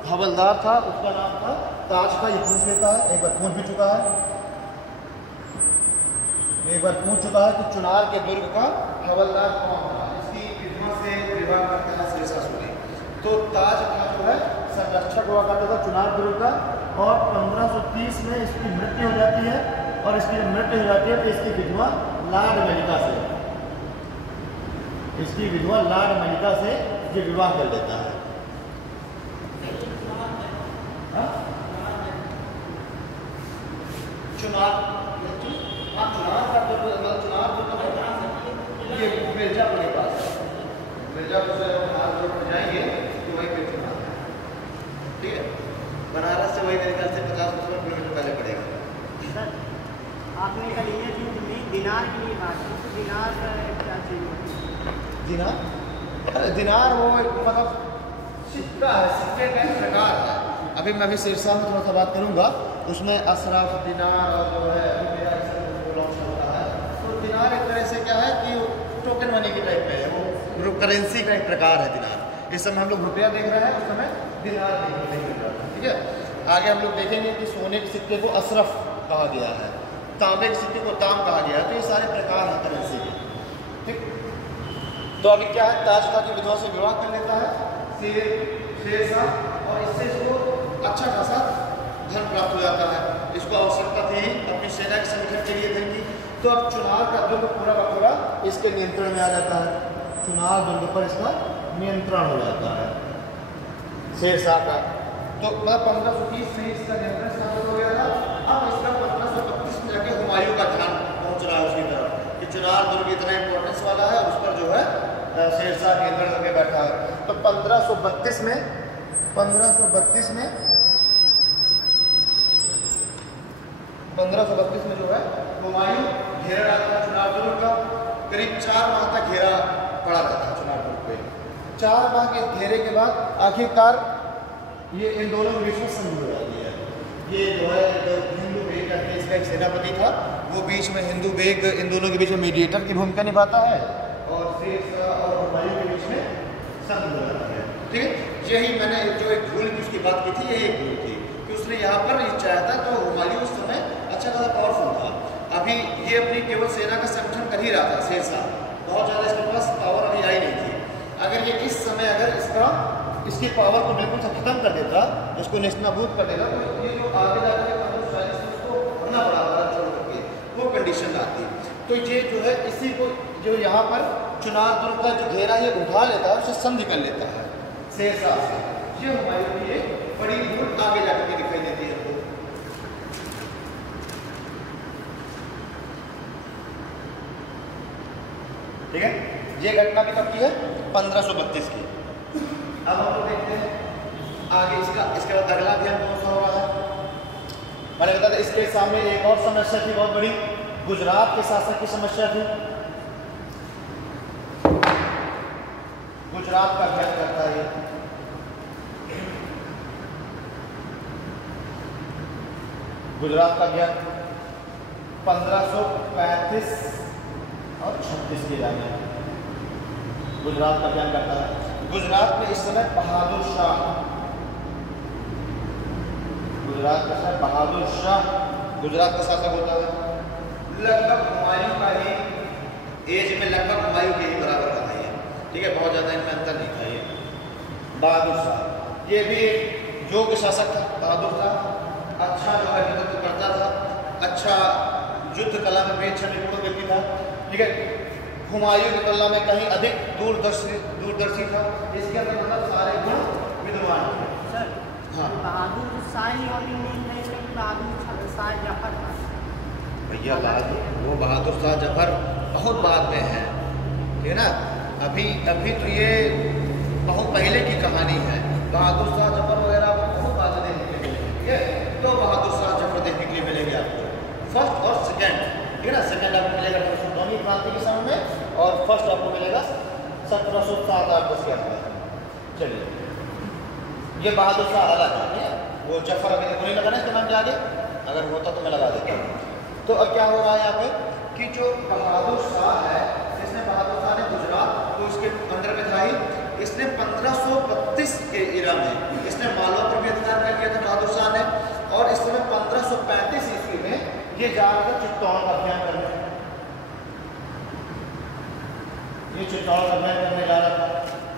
हवलदार था उसका नाम था ताज का। ये पूछ लेता है, एक बार पूछ भी चुका है, कि चुनार के दुर्ग का हवलदार कौन था। इसकी विधवा से विवाह करता है शेर शाह सूरी। तो ताज का जो है संरक्षक हुआ करता था चुनार दुर्ग का, और 1530 में इसकी मृत्यु हो जाती है। और इसकी जब मृत्यु हो जाती है तो इसकी विधवा लाड मलिका से ये विवाह कर लेता है। चुनार का ये मिर्जापुर के पास, मिर्जापुर से जाएंगे तो वहीं पे चुनार है, ठीक है। बनारस से वही मेरे ख्याल से 50-55 किलोमीटर पहले पड़ेगा। सर आपने कल ये युद्ध में दिनार के लिए बात की, तो दिनार का क्या चीज़? दिनार वो मतलब सिक्का है, सिक्के का एक प्रकार है। अभी मैं शेर शाह में थोड़ा सा बात करूँगा, उसमें अशरफ, दिनार और जो है मेरा लॉन्च होता है। तो दिनार एक तरह से क्या है कि टोकन मनी की टाइप में है, वो करेंसी का एक प्रकार है दिनार। इस समय हम लोग रुपया देख रहे हैं, उस समय दिनार देखने को मिल रहा है, ठीक है। आगे हम लोग देखेंगे कि सोने के सिक्के को अशरफ कहा गया है, तांबे के सिक्के को ताम कहा गया है। तो ये सारे प्रकार हैं करेंसी के, ठीक। तो अभी क्या है, ताज खान की विधवा से विवाह कर लेता है शेर शाह, और इससे इसको अच्छा खासा धन प्राप्त हो जाता है। इसको आवश्यकता थी अपनी सेना के संगठन के लिए धन की। तो अब चुनार का दुर्ग पूरा का पूरा इसके नियंत्रण में आ जाता है। चुनार दुर्ग पर इसका नियंत्रण हो जाता है शेर शाह का। तो 1530 में इसका नियंत्रण स्थापित हो गया था। अब इसका 1532 में जाके हुमायूं का ध्यान पहुँच रहा है उसकी तरफ कि चुनार दुर्ग इतना इंपॉर्टेंस वाला है, उस पर जो है शेर शाह नियंत्रण करके बैठा है। तो 1532 में जो है हुमायूं घेरा डालता है चुनार दुर्ग का। करीब 4 माह तक घेरा पड़ा रहता है चुनार दुर्ग पे। 4 माह के घेरे के बाद आखिरकार ये इन दोनों के बीच में संधि हो जाती है। ये जो है हिंदू इसका एक सेनापति था, वो बीच में हिंदू बेग इन दोनों के बीच में मीडिएटर की भूमिका निभाता है और शेर शाह और हुमायूं के बीच में संधि हो जाती है। ठीक है, यही मैंने जो एक भूल की उसकी बात की थी, यही एक भूल थी कि उसने यहाँ पर ये चाहा था। तो हुमायूं उस समय अच्छा खासा पावरफुल था, अभी ये अपनी केवल सेना का संगठन कर ही रहा था। शेर शाह बहुत ज़्यादा इसके पास पावर अभी आई नहीं थी। अगर ये इस समय अगर इसकी पावर को बिल्कुल ख़त्म कर देता, इसको नेस्तनाबूद कर देता, तो ये जो आगे जाकर उसको भरना पड़ा था छोड़ करके, वो कंडीशन आती। तो ये जो है इसी को जो यहाँ पर चुनार दुर्ग का जो घेरा ये उठा लेता है, उसे संधि कर लेता है शेर शाह से। ये हुमायूं की एक बड़ी भूल आगे जाकर के दिखाई देती है हमको। ठीक है, ये घटना भी कब की है? 1532 की। अब हम लोग देखते हैं आगे इसके बाद अगला अभियान कौन सा हो रहा है। मैंने बताया इसके सामने एक और समस्या थी बहुत बड़ी, गुजरात के शासक की समस्या थी। गुजरात का अभियान करता है गुजरात का अभियान 1535 और 36 की जाने गुजरात का अभियान करता है। गुजरात में इस समय बहादुर शाह, गुजरात का शासक बहादुर शाह गुजरात का शासक होता है। लगभग हुमायूं का ही एज में लगभग हुमायूं के ही बराबर का था ये। ठीक है, बहुत ज़्यादा इनमें अंतर नहीं था। ये बहादुर शाह ये भी योग्य शासक था। बहादुर शाह अच्छा जो है नेतृत्व करता था, अच्छा युद्ध कला में भी अच्छा निपुण व्यक्ति था। ठीक है, हुमायूं की तुलना में कहीं अधिक दूरदर्शी था। इसके अंदर मतलब सारे गुण विद्यमान थे। सर हाँ, बहादुर शाह वाली नहीं, बहादुर शाह जफर था भैया। वो बहादुर शाह जफर बहुत बाद में है, ठीक है ना। अभी तो ये बहुत पहले की कहानी है। बहादुर शाह जफर वगैरह बहुत बाद में देखने के लिए मिलेंगे। ठीक है, तो बहादुर शाह जफर देखने के लिए मिलेंगे आपको फर्स्ट और सेकेंड। ठीक है ना, सेकेंड आपको मिलेगा 1909वीं क्रांति के समय में और फर्स्ट आपको मिलेगा 1707-8-10 के आसपास। चलिए, ये बहादुर शाह अलग है, वो जफर अभी तक नहीं लगा ना इसके नाम के आगे, अगर होता तो मैं लगा देता हूँ। तो अब क्या हो रहा है यहाँ पे कि जो बहादुर शाह है, जिसने बहादुर शाह ने गुजरात तो इसके अंडर में था ही, इसने 1532 के इरा में इसने मालवा पर भी अधिकार कर लिया था बहादुर शाह ने। और इस समय 1535 ईस्वी में ये जा रहा था चित्तौड़ का अभियान करने। ये चित्तौड़ का अभियान करने जा रहा था।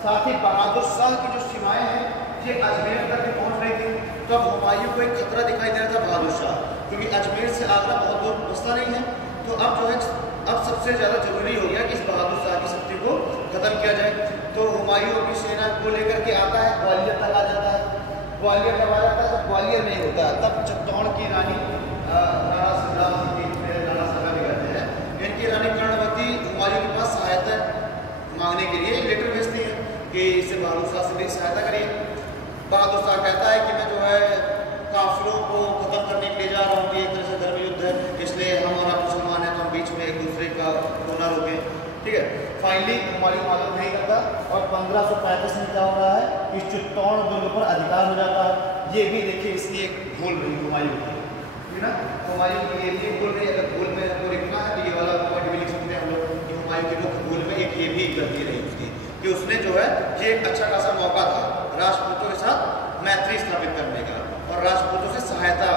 साथ ही बहादुर शाह की जो सीमाएं हैं ये अजमेर तक भी पहुंच रही थी। तो अब हुमायूं को एक खतरा दिखाई दे रहा था बहादुर शाह, क्योंकि अजमेर से आगरा बहुत दूर बसता नहीं है। तो अब जो है अब सबसे ज़्यादा जरूरी हो गया कि इस बहादुर शाह की शक्ति को खत्म किया जाए। तो हुमायूं अपनी सेना को लेकर के आता है, ग्वालियर तक आ जाता है। ग्वालियर तक आ जाता है, तो ग्वालियर नहीं होता है तब चित्तौड़ की रानी राणा संग्रामवती, राणा संग्रा भी कहते हैं, इनकी रानी कर्णवती हुमायूं के पास सहायता मांगने के लिए लेटर भेजती है कि इससे बहादुर शाह से भी सहायता करिए। बहादुर शाह कहता है कि मैं जो है काफिलों को खत्म करने के लिए जा रहा हूँ कि एक तरह से धर्म युद्ध है, इसलिए हम और आप मुसलमान हैं तो हम बीच में एक दूसरे का होना रोकें। ठीक है, फाइनली हुमायूं मालूम नहीं करता और 1535 में क्या हो रहा है कि चित्तौड़ दुर्ग पर अधिकार हो जाता है। ये भी देखिए इसकी एक भूल रही हुमायूं की, ठीक है ना। हुमायूं की ये भी भूल रही, अगर भूल में हमको लिखना है तो ये वाला पॉइंट भी लिख सकते हैं हम लोग कि हुमायूं की मुख्य भूल में एक ये भी गलती रही उसकी कि उसने जो है ये एक अच्छा खासा मौका था राजपूतों के साथ मैत्री स्थापित करने का और राजपूतों से सहायता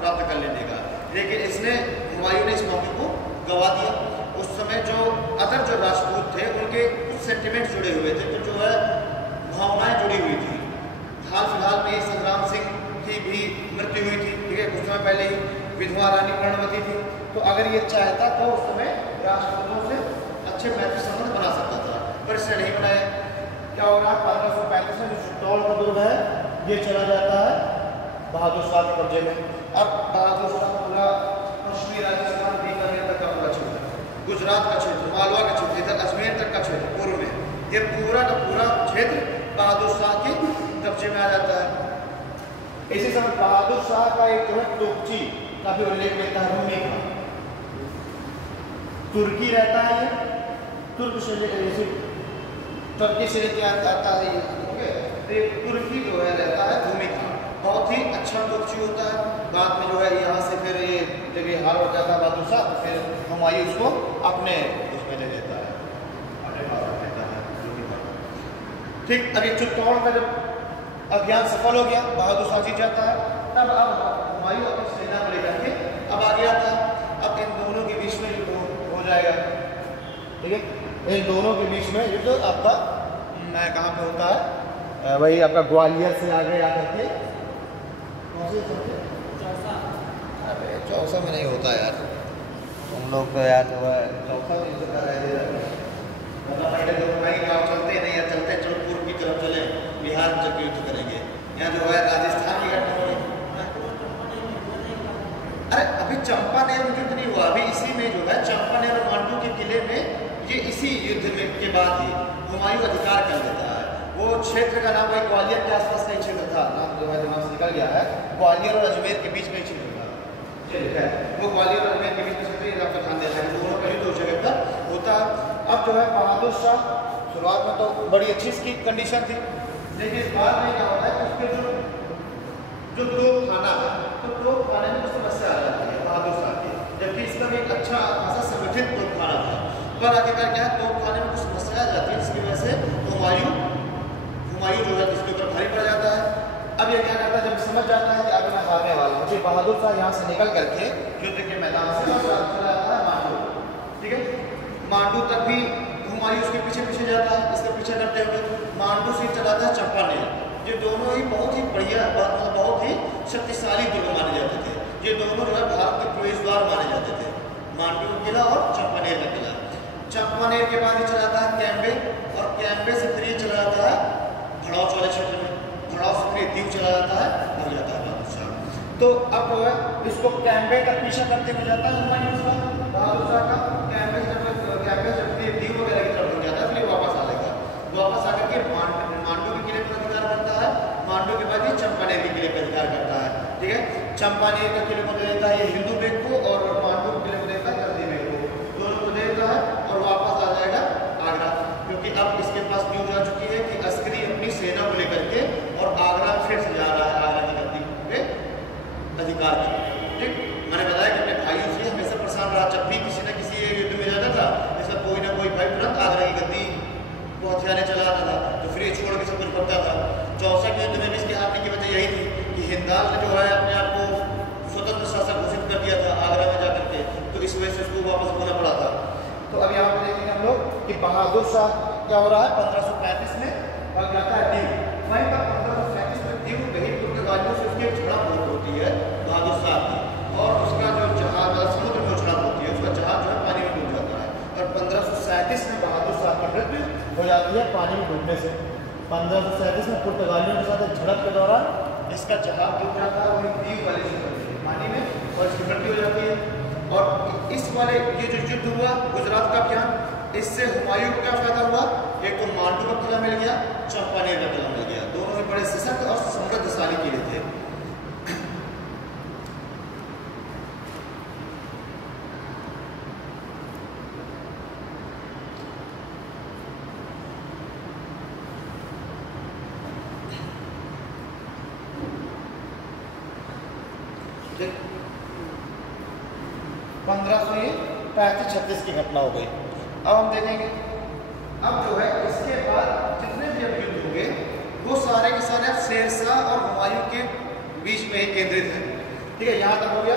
प्राप्त कर लेने का, लेकिन इसने हुमायूं ने इस मौके को गवा दिया। उस समय जो अदर जो राजपूत थे उनके कुछ सेंटिमेंट्स जुड़े हुए थे, कुछ जो है भावनाएं जुड़ी हुई थी। हाल फिलहाल में संग्राम सिंह की भी मृत्यु हुई थी। ठीक है, कुछ समय पहले ही विधवा रानी कर्णवती थी। तो अगर ये चाहता तो उस समय राजपूतों से अच्छे मैत्री संबंध बना सकता था, पर इसने नहीं बनाया। क्या हो रहा है 1535 में जो चित्तौड़ का दुर्ग है ये चला जाता है बहादुर शाह के कब्जे में। अब बहादुर शाह पूरा पश्चिमी राजस्थान बीकानेर तक का पूरा क्षेत्र, गुजरात का क्षेत्र, मालवा का क्षेत्र, इधर अजमेर तक का क्षेत्र पूर्व में, ये पूरा का पूरा क्षेत्र बहादुर शाह के कब्जे में आ जाता है। इसी समय बहादुर शाह का एक जो है टोकची का भी उल्लेख मिलता है, रूमी का। तुर्की रहता है, तुर्क से टर्की से लेके आता है ये, तुर्की जो है रहता है भूमि का। बहुत ही अच्छा तोपची होता है। बाद में जो है यहाँ से फिर ये जब ये हार हो जाता है बहादुर शाह, तो फिर हुमायूं उसको अपने उसमें ले लेता है, अपने पास रख लेता है। ठीक, अब ये चित्तौड़ का जब अभियान सफल हो गया, बहादुर शाह जीत जाता है, तब अब हुमायूं अपनी सेना को लेकर के अब आगे आता है। अब इन दोनों के बीच में युद्ध हो जाएगा। ठीक है, इन दोनों के बीच में युद्ध आपका कहाँ पे होता है, वही आपका ग्वालियर से आगे आकर के चौसा में नहीं होता यार, हम लोग तो यार जो है चौसा में युद्ध कर रहे थे, मतलब पहले तो कहीं गाँव चलते नहीं यार, चलते चलो पूर्व की तरफ चले, बिहार में जब युद्ध करेंगे। यहाँ जो है राजस्थान की घटना हुई। अरे अभी चंपानेर में युद्ध नहीं हुआ, अभी इसी में जो है चंपानेर और मांडू के किले में ये इसी युद्ध में के बाद ही हुमायूं अधिकार कर देता है। वो क्षेत्र का नाम वही ग्वालियर के आसपास का ही क्षेत्र था, नाम जो है दिमाग से निकल गया है, ग्वालियर और अजमेर के बीच में ही क्षेत्र था। चलिए है वो ग्वालियर और अजमेर के बीच में क्षेत्र, आपका ध्यान देना है, दोनों का युद्ध उस जगह पर होता है। अब जो है बहादुर शाह शुरुआत में तो बड़ी अच्छी इसकी कंडीशन थी, लेकिन इस बाद में क्या होता है कि उसके जो तोपखाना है, तो तोपखाने में कुछ समस्या आ जाती है बहादुर शाह की, जबकि इसका भी एक अच्छा खासा संगठित तोपखाना था। पर आखिरकार क्या है, तोपखाने में कुछ समस्या आ जाती है, जिसकी वजह से हुमायूं जो है इसके ऊपर भारी पड़ जाता है। अब ये क्या करता है, जब समझ जाता है कि अब मैं हारने वाला हूँ, बहादुर शाह यहाँ से निकल करके युद्ध के मैदान से चला जाता है मांडू। ठीक है, मांडू तक भी हुमायूं उसके पीछे पीछे जाता है, इसके पीछे करते हुए मांडू से चलाता है चंपानेर। ये दोनों ही बहुत ही बढ़िया, बहुत ही शक्तिशाली दुर्ग माने जाते थे। ये दोनों जो है भारत के प्रवेश द्वार माने जाते थे, मांडू का किला और चंपानेर का किला। चंपानेर के बाद ये चलाता है कैम्बे, और कैम्बे से फिर ये चला जाता है भड़ौच वाले क्षेत्र में, भड़ौच से फिर दीव चला जाता है, हो जाता है बहादुर शाह। तो अब जो है इसको कैम्बे का पीछा करते हुए जाता है हुमायूं का, बहादुर शाह का। कैम्बे से दीव वगैरह की तरफ हो जाता है, फिर वापस आ जाएगा, वापस आकर के मांडू के किले पर अधिकार करता है। मांडू के बाद ये चंपानेर के किले पर अधिकार करता है। ठीक है, चंपानेर के किले को दे देता है ये हिंदू बेग को, और मांडू के किले को देता है कर्दी बेग को, दोनों को दे देता है और वापस आ जाएगा आगरा, क्योंकि अब इसके पास न्यूज आ चुकी है कि अस्करी अपनी सेना को लेकर के और आगरा फिर से जा रहा है, आगरा की गद्दी पे अधिकार कर। ठीक, मैंने बताया कि अपने भाइयों से हमेशा परेशान रहा, जब भी किसी न किसी युद्ध में जाता था, जैसा कोई ना कोई भाई तुरंत आगरा की गद्दी को हथियाने चला आता था, तो फिर ये छोड़ के सब कुछ करता था। चौसा के युद्ध में भी इसके हारने की वजह यही थी कि हिंदाल ने जो है अपने आप को स्वतंत्र शासक घोषित कर दिया था आगरा में जाकर के, तो इस वजह से उसको वापस होना पड़ा था। तो अब यहाँ पे देखेंगे हम लोग कि बहादुर शाह क्या हो रहा है, 1535 में भाग जाता है दीव। वहीं पर 1537 में दीव बहीरपुर के वादियों से उसकी एक झड़प होती है बहादुर शाह की, और उसका जो जहाज समुद्र में झड़प होती है, उसका जहाज जो है पानी में डूब जाता है, और 1537 में बहादुर शाह की मृत्यु हो जाती है पानी में डूबने से। 1537 में पुर्तगालियों के साथ झड़प के दौरान इसका जहाज डूब जाता है, वही दीव वाले पानी में, और इसकी मृत्यु हो जाती है। और इस वाले ये जो युद्ध हुआ गुजरात का अभियान, इससे हुमायूं को क्या फायदा हुआ, एक तो मांडू का किला मिल गया, चंपानेर का किला मिल गया, दोनों ही बड़े सशक्त और समृद्धशाली किले थे। ठीक, 1535-36 की घटना हो गई। अब हम देखेंगे, अब जो है इसके बाद जितने भी अब युद्ध हुए वो सारे के सारे शेरशाह और हुमायूं के बीच में ही केंद्रित है। ठीक है, यहाँ तक हो गया।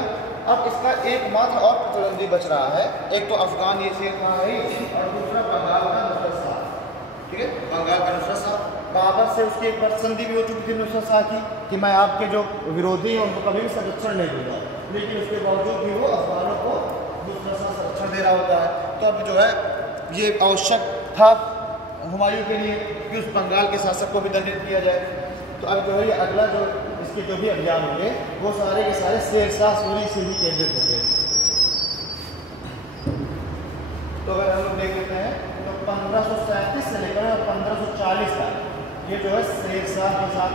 अब इसका एकमात्र और प्रतिद्वंदी बच रहा है, एक तो अफगान ये शेरशाह है और दूसरा बंगाल का नुसरत शाह। ठीक है, बंगाल का नुसरत शाह, बाबर से उसकी एक बार संधि भी हो चुकी थी नुसरत शाह की कि मैं आपके जो विरोधी हैं उनको कभी भी संरक्षण नहीं दूंगा, लेकिन उसके बावजूद भी वो अफगानों को नुसरत शाह संरक्षण दे रहा होता है। तो अब जो है ये आवश्यक था हुमायूं के लिए कि उस बंगाल के शासक को भी दंडित किया जाए। तो अब जो है ये अगला जो इसके जो भी अभियान होंगे वो सारे के सारे शेरशाह सूरी से ही केंद्रित होंगे। तो अगर हम लोग देख लेते हैं तो 1537 से लेकर 1540 तक ये जो है शेरशाह के साथ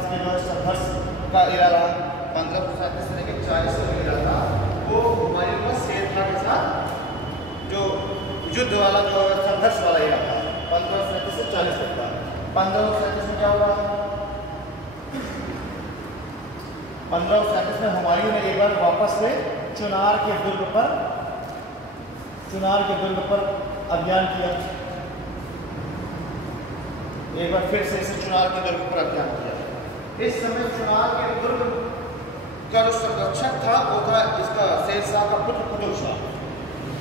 इसके जो है संघर्ष का इरा रहा। 1537 से लेकर 40 तक इरा था वो हुमायूं का शेरशाह के साथ जो युद्ध वाला जो संघर्ष वाला इरा था। 1537 से 40 तक था। 1537 में क्या हुआ, 1537 में हुमायूं ने एक बार वापस से चुनार के दुर्ग पर अभियान किया। एक बार फिर से इसे चुनार के दुर्ग पर अभियान किया। इस समय चुनार के दुर्ग का जो संरक्षक था वो था इसका शेर शाह का पुत्र कुतुब शाह।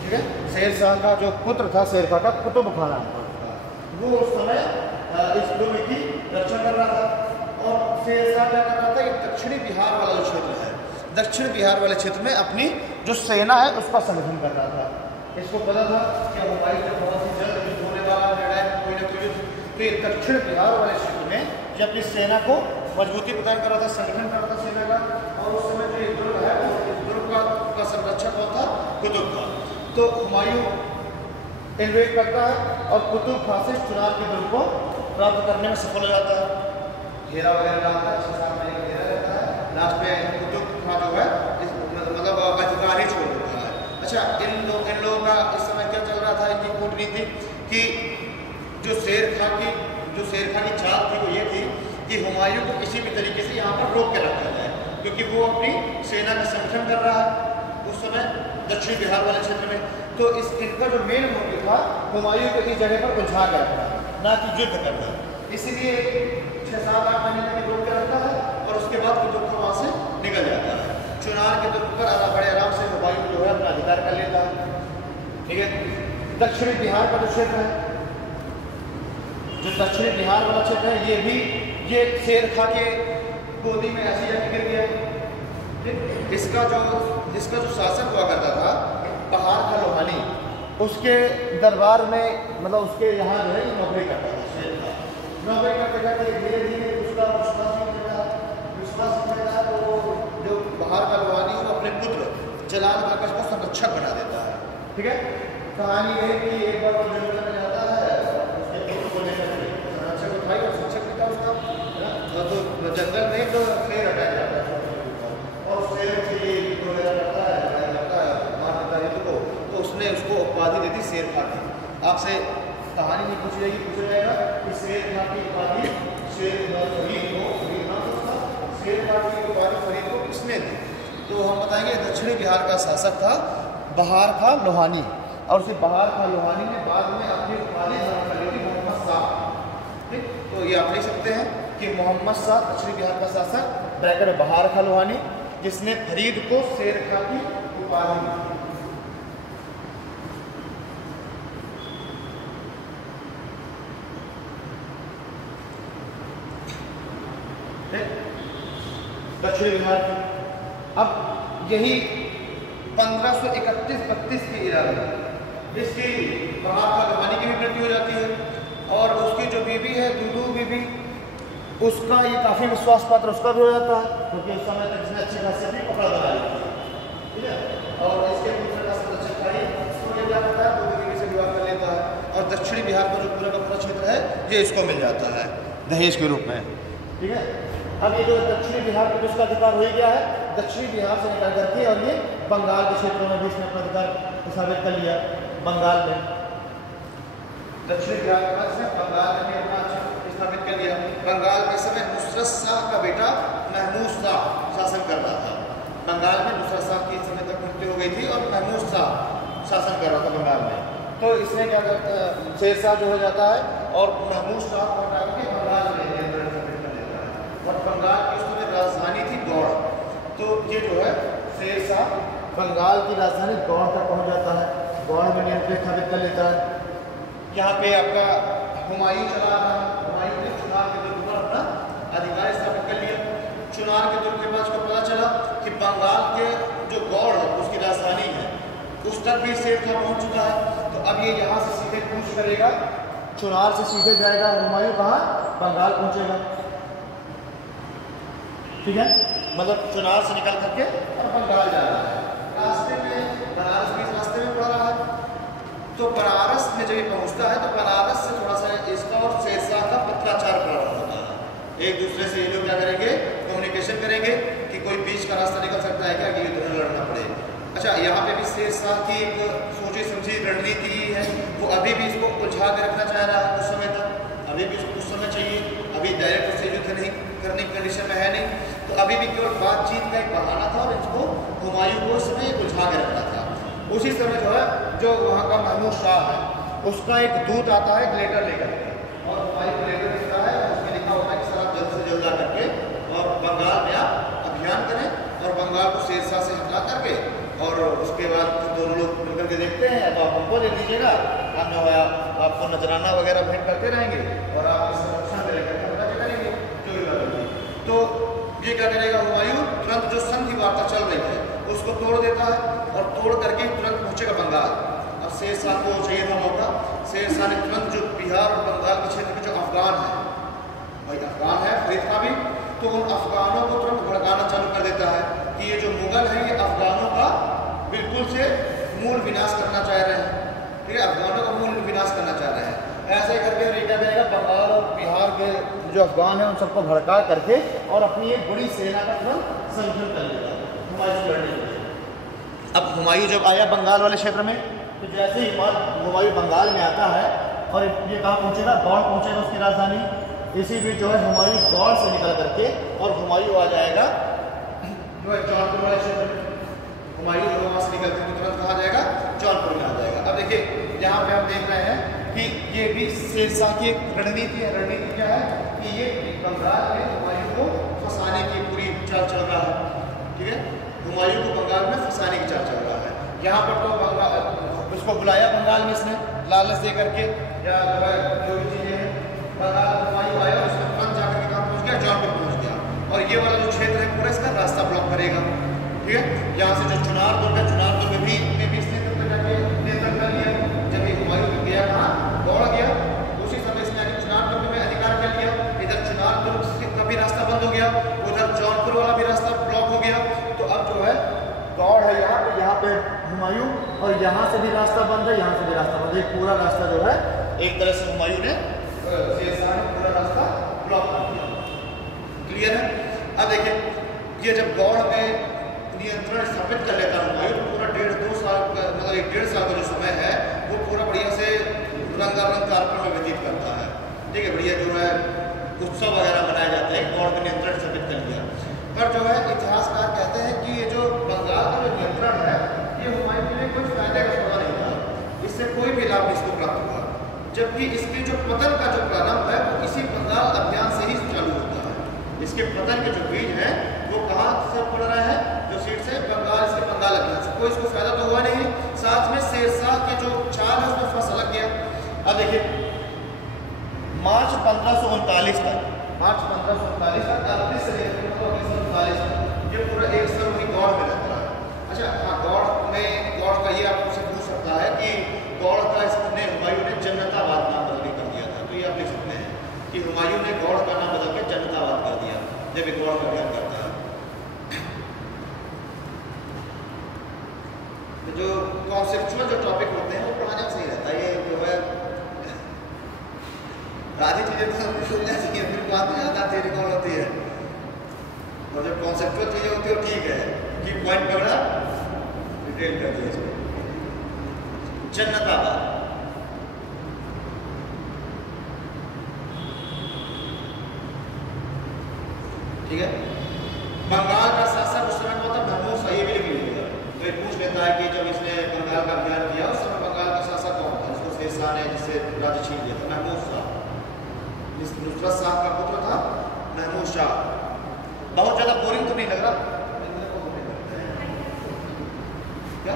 ठीक है, शेर शाह का जो पुत्र था शेर शाह का कुतुब खान, वो उस समय इस दुर्ग की रक्षा कर रहा था। और शेर शाह क्या कर रहा था कि दक्षिणी बिहार वाला जो क्षेत्र है, दक्षिण बिहार वाले क्षेत्र में अपनी जो सेना है उसका संगठन कर रहा था। इसको पता था कि हुमायूं से बहुत ही जल्द युद्ध होने वाला है, कोई न कोई युद्ध। तो ये दक्षिण बिहार वाले क्षेत्र में जब अपनी सेना को मजबूती प्रदान कर रहा था, संगठन कर रहा था सेना का। और उस समय जो ये दुर्ग है इस दुर्ग का संरक्षक कौन था? कुतुब खान। तो हुमायूं इन्वेड करता है और कुतुब खान से चुनार के दुर्ग को प्राप्त करने में सफल हो जाता है। घेरा वगैरह डालता है, 6-7 महीने का घेरा रहता है। लास्ट में कुतुब खान जो है मतलब अधिकार ही छोड़ देता है। अच्छा, इन लोगों का इस समय क्या चल रहा था, इनकी कूटनीति कि जो शेर खान की चाल थी वो ये थी कि हुमायूं को किसी भी तरीके से यहाँ पर रोक के रखा जाए, क्योंकि वो अपनी सेना का संगठन कर रहा है उस समय दक्षिण बिहार वाले क्षेत्र में। तो इनका जो मेन मोटिव था हुमायूं को इस जगह पर उलझा के रखना, ना कि युद्ध करना। इसीलिए 6-7-8 महीने तक रोक के रखता है और उसके बाद कुतुब खान वहाँ से निकल जाता है। चुनार के दुर्ग पर बड़े आराम से हुमायूं जो है अपना अधिकार कर लेता है। ठीक है, दक्षिणी बिहार का जो क्षेत्र है, जो दक्षिणी बिहार वाला क्षेत्र है, ये शेर खान के गोदी में ऐसी जगह गिर गया। इसका जो शासक हुआ करता था बहार का लोहानी, उसके दरबार में मतलब उसके यहाँ जो है नौकरी करता था शेर खान। नौकरी करते करते धीरे धीरे उसका विश्वास मिलता है। तो वो जो बहार का लोहानी वो अपने पुत्र जलाल काकश को संरक्षक बना देता है। ठीक है, कहानी ये है कि एक बार वो जंगल में जाता है, उसके पुत्र को लेकर संरक्षक उठाई और शिक्षक पिता उसका, तो जंगल में तो शेर हटाया जाता है और शेर के करता है मार देता है तो उसने उसको उपाधि दी थी शेर खान की। आपसे कहानी में पूछा जाएगा कि शेर खान की उपाधि शेर खान की उपाधि फरीद को किसने दी? तो हम बताएंगे दक्षिणी बिहार का शासक था बहार खान लोहानी, और उसी बहार खान लोहानी ने बाद में अपनी उपाधि धारण कर ली थी मोहम्मद शाह। ठीक, तो ये आप लिख सकते हैं कि मोहम्मद शाह दक्षिणी बिहार का शासक ब्रैकेट बहार खान लोहानी, जिसने फरीद को शेर खान की उपाधि दी। दक्षिण बिहार की अब यही 1531-32 की इरा में इसकी बहार खान लोहानी की भी मृत्यु हो जाती है और उसकी जो बीवी है दूदू बीबी, उसका ये काफ़ी विश्वास पात्र उसका भी हो जाता है, क्योंकि उस समय तक इसने अच्छी खासी अपनी पकड़ बना ली थी। ठीक है, और इसके पुत्र का संरक्षक भाई इसको मिल जाता है, दूदू बीबी से विवाह कर लेता है और दक्षिणी बिहार का जो पूरा का पूरा क्षेत्र है ये इसको मिल जाता है दहेज के रूप में। ठीक है, अब ये जो दक्षिणी बिहार पर जिसका अधिकार हो गया है, दक्षिणी बिहार से निकल करके और ये बंगाल के क्षेत्रों में भी इसने अपना अधिकार साबित कर लिया। बंगाल में दक्षिणी बिहार के बाद इसने बंगाल में भी अपना स्थापित कर लिया। बंगाल के समय नुसरत शाह का बेटा महमूद शाह शासन कर रहा था। बंगाल में नुसरत शाह की समय तक मृत्यु हो गई थी और महमूद शाह शासन कर रहा था बंगाल में। तो इसमें क्या करता है, शेर शाह जो हो जाता है और महमूद शाह को हटा के बंगाल में और बंगाल की उस समय राजधानी थी गौड़। तो ये जो है शेर शाह बंगाल की राजधानी गौड़ तक पहुंच जाता है, गौड़ में नियंत्रण स्थापित कर लेता है। यहाँ पे आपका हुमायूं चला रहा है, हुमायूं ने चुनार के दुर्ग पर अपना अधिकार स्थापित कर लिया। चुनार के दुर्ग के बाद उसको पता चला कि बंगाल के जो गौड़ है उसकी राजधानी है, उस तक भी शेर खान पहुँच चुका है। तो अब ये यहाँ से सीधे कूच करेगा, चुनार से सीधे जाएगा हुमायूं कहाँ? बंगाल पहुँचेगा। ठीक है, मतलब चुनार से निकल करके और बंगाल जा रहा है। रास्ते में बनारस भी रास्ते में पड़ रहा है। तो बनारस में जब ये पहुंचता है तो बनारस से थोड़ा सा इसका और शेर शाह का पत्राचार प्रारंभ होता है। एक दूसरे से ये लोग क्या करेंगे, कम्युनिकेशन करेंगे कि कोई बीच का रास्ता निकल सकता है क्या कि युद्ध में लड़ना पड़े। अच्छा, यहाँ पे भी शेर शाह की एक सोची समझी रणनीति है, वो अभी भी इसको उलझा के रखना चाह रहा है। उस समय तक अभी भी उसको कुछ समय चाहिए, अभी डायरेक्ट उससे युद्ध नहीं करने की कंडीशन में है नहीं। तो अभी भी केवल बातचीत का एक बहाना था और इसको हुमायूं को उस समय उलझा के रखता था। उसी समय जो है जो वहाँ का महमूद शाह है उसका एक दूत आता है लेटर लेकर के, और हुमायूं को लेटर लिखता है, उसमें लिखा होता है कि सर आप जल्द से जल्द करके और बंगाल में आप अभियान करें और बंगाल को शेरशाह से हटा करके, और उसके बाद दोनों लोग मिलकर के देखते हैं, तो आप हमको दे दीजिएगा, हम जो है आपको नजराना वगैरह भेंट करते रहेंगे और आप इस संरक्षण में लेकर के मदद करेंगे जो भी बात। तो ये क्या करेगा हुमायूं, तुरंत जो संधि वार्ता चल रही है उसको तोड़ देता है और तोड़ करके तुरंत पहुंचेगा बंगाल। अब शेरशाह को चाहिए था मौका, शेरशाह ने तुरंत जो बिहार और बंगाल के क्षेत्र के जो अफगान है, भाई अफगान है फरीद का भी, तो उन अफगानों को तुरंत भड़काना चालू कर देता है कि ये जो मुगल हैं ये अफगानों का बिल्कुल से मूल विनाश करना चाह रहे हैं, ठीक है, अफगानों का मूल विनाश करना चाह रहे हैं। ऐसे करके क्या करेगा, बंगाल और बिहार के जो अफगान हैं उन सबको भड़का करके और अपनी एक बड़ी सेना का तुरंत संगठन कर लेगा हुमायूं से लड़ने के लिए। अब हुमायूं जब आया बंगाल वाले क्षेत्र में, तो जैसे ही हुमायूं बंगाल में आता है और ये कहाँ पहुँचेगा, गौड़ पहुँचेगा उसकी राजधानी। इसी बीच जो है हुमायूं गौड़ से निकल करके और हुमायूं आ जाएगा जो है जौनपुर वाले क्षेत्र में। हुमायूं वहाँ से निकल करके तुरंत कहा जाएगा जौनपुर में आ जाएगा। अब देखिए यहाँ पे हम देख रहे हैं कि ये भी शेरशाह की एक रणनीति है। रणनीति क्या है कि ये बंगाल में हुमायूं को फंसाने की पूरी चाल चल रहा है, ठीक है, हुमायूं को बंगाल में फंसाने की चाल चल रहा है। यहाँ पर तो बंगाल उसको बुलाया बंगाल में इसने लालच दे करके या जो भी चीज़ें हैं, बंगाल हुमायूं आया उसने तुरंत जाकर के कहाँ पहुँच गया, जौनपुर पहुँच गया, और ये वाला जो क्षेत्र है पूरा इसका रास्ता ब्लॉक करेगा, ठीक है। यहाँ से जो चुनार दुर्ग है, चुनार दुर्ग भी इसने जाके नियंत्रण कर लिया। जब ये हुमायूं गया कहाँ, गौड़ गया, उसी समय इसने आगे चुनार दुर्ग में अधिकार कर लिया। इधर चुनार दुर्ग का भी रास्ता बंद हो गया, उधर जौनपुर वाला भी रास्ता ब्लॉक हो गया। तो अब जो है गौड़ है यहाँ पे हुमायूं, और यहाँ से भी रास्ता बंद है, यहाँ से भी रास्ता बंद है, पूरा रास्ता जो है एक तरह से हुमायूं ने शेरशाह ने पूरा रास्ता ब्लॉक कर दिया। क्लियर है। अब देखिए ये जब गौड़ में नियंत्रण स्थापित कर लेता है हुमायूं, पूरा 1.5-2 साल का मतलब 1.5 साल का जो समय है वो पूरा बढ़िया से रंगारंग कार्यक्रम में व्यतीत करता है, ठीक है, बढ़िया जो है उत्सव वगैरह मनाए जाते हैं, गौड़ में नियंत्रण स्थापित कर लिया। पर जो है इतिहासकार कहते हैं कि ये जो बंगाल का जो नियंत्रण है ये हुमायूं के लिए कोई फायदे का सौदा नहीं था, इससे कोई भी लाभ इसको प्राप्त हुआ, जबकि इसके जो पतन का जो प्रारंभ है वो इसी बंगाल अभियान से ही चालू होता है। इसके पतन के जो बीज हैं वो कहाँ से पड़ रहे हैं, जो सीट से बंगाल, इसके बंगाल अभियान से। कोई इसको फायदा तो हुआ नहीं, साथ में शेरशाह के जो चाल है उसमें फंस लग गया। अब देखिए मार्च 1539 तक, मार्च 1539 तक 38 से लेकर 1939 तक ये पूरा एक साल वही गौड़ में रहता है। अच्छा हाँ, गौड़ का ये आपसे पूछ सकता है कि गौड़ का इसने हुमायूं ने जनतावाद नाम बदल कर दिया था, तो ये आप लिख सकते हैं कि हुमायूं ने गौड़ का नाम बदल के जनतावाद कर दिया जब एक गौड़ का अभियान करता है। तो जो कॉन्सेप्चुअल जो टॉपिक होते हैं वो पढ़ाने में सही रहता है, ये जो है आधी चीज़ें तो सुनना चाहिए, फिर बाद में ज़्यादा थियरी कौन होती है, और जब कॉन्सेप्चुअल चीज़ें होती है वो ठीक है कि पॉइंट पे बड़ा डिटेल कर दिया इसको। जनतावाद, ठीक है, बंगाल का शासक उस समय मतलब महमूद शाह, ये भी लिख लीजिएगा। तो ये पूछ लेता है कि जब इसने बंगाल का अभियान किया उस समय बंगाल का शासक कौन था, जिसको शेरशाह ने जिससे राज्य छीन लिया था, महमूद शाह, नुसरत शाह का पुत्र था महमूद शाह। बहुत ज़्यादा बोरिंग तो नहीं लग रहा क्या?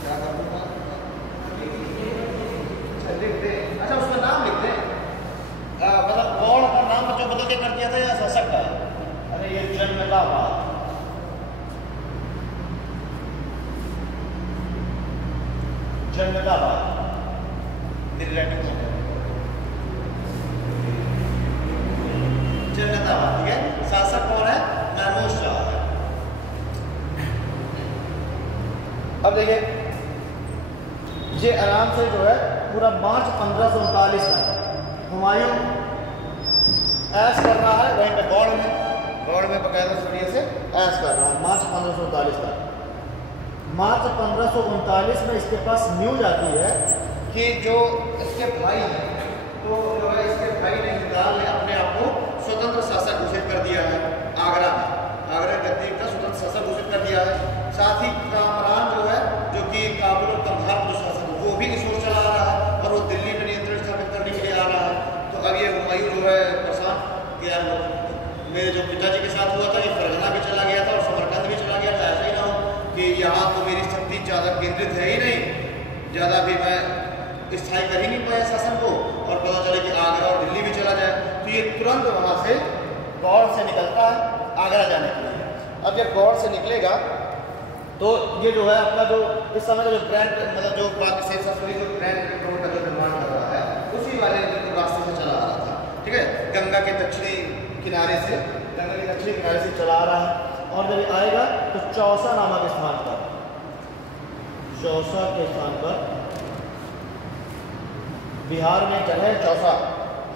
क्या कर दूँगा? लिख दे, अच्छा उसका नाम लिख दे, मतलब गौड़ का नाम जो बदल के कर दिया था या शासक का, अरे ये जनतावाद, जनतावाद जनतावाद, ठीक है। शासक कौन है? महमूद शाह है। अब देखिए ये आराम से जो है पूरा मार्च 1539 तक हुमायूं ऐश कर रहा है, वहीं पे गौड़ में बकायदा सूर्य से ऐश कर रहा है मार्च 1539 तक। मार्च 1539 में इसके पास न्यूज आती है कि जो इसके भाई हैं तो जो है इसके भाई ने हिंदाल ने अपने आप को स्वतंत्र शासक घोषित कर दिया है आगरा में। आगरा गद्दी का स्वतंत्र शासक घोषित कर दिया है। साथ ही कामरान जो है, जो कि काबुल और कंधार का शासक, वो भी इस ओर चला आ रहा है और वो दिल्ली में नियंत्रण स्थापित करने के लिए आ रहा है। तो अब ये हुमायूं जो है परेशान कि यार मेरे जो पिताजी के साथ हुआ था, ये फरगना भी चला गया था और समरकंद भी चला गया था। ऐसा ही ना हो कि यहाँ तो मेरी शक्ति ज़्यादा केंद्रित है ही नहीं, ज़्यादा भी मैं स्थायी कर ही नहीं पाया शासन को, और पता चले कि आगरा और दिल्ली भी चला जाए। तो ये तुरंत वहाँ से गौड़ से निकलता है आगरा जाने के लिए। अब जब गौड़ से निकलेगा तो ये जो है अपना जो इस समय का जो ग्रैंड मतलब जो बाकी से जो ग्रैंड पेट्रोल का जो निर्माण कर रहा है, उसी वाले रास्ते से चला आ रहा था। ठीक है, गंगा के दक्षिणी किनारे से चला आ रहा है। और जब आएगा तो चौसा नामक स्थान पर, चौसा के स्थान पर बिहार में जगह है चौसा,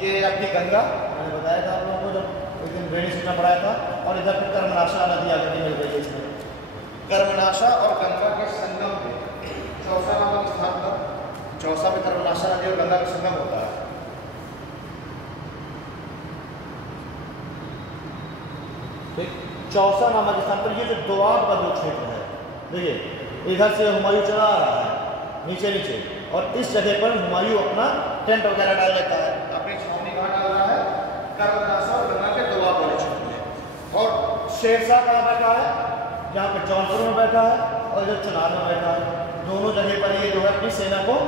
ये अपनी गंगा मैंने बताया था आप लोगों को जब एक दिन ड्रेनेज सिस्टम बढ़ाया था। और इधर पर कर्मनाशा नदी आकर मिल रही है इसमें, कर्मनाशा और गंगा के संगम पे चौसा नामक स्थान पर, चौसा में कर्मनाशा नदी और गंगा का संगम होता है। चौसा नामक स्थान पर ये जो दोआब का जो क्षेत्र है, देखिए इधर से हुमायूं चला आ रहा है नीचे नीचे, और इस जगह पर हुमायूं अपना टेंट वगैरह डाल लेता है, अपनी छावनी कहाँ डाल रहा है, कर्मनाशा और गंगा के दोआब वाले क्षेत्र में। और शेरशाह कहाँ बैठा है, जहाँ पे जौनपुर में बैठा है और इधर चुनार में बैठा है। दोनों जगह पर ये जो है अपनी सेना को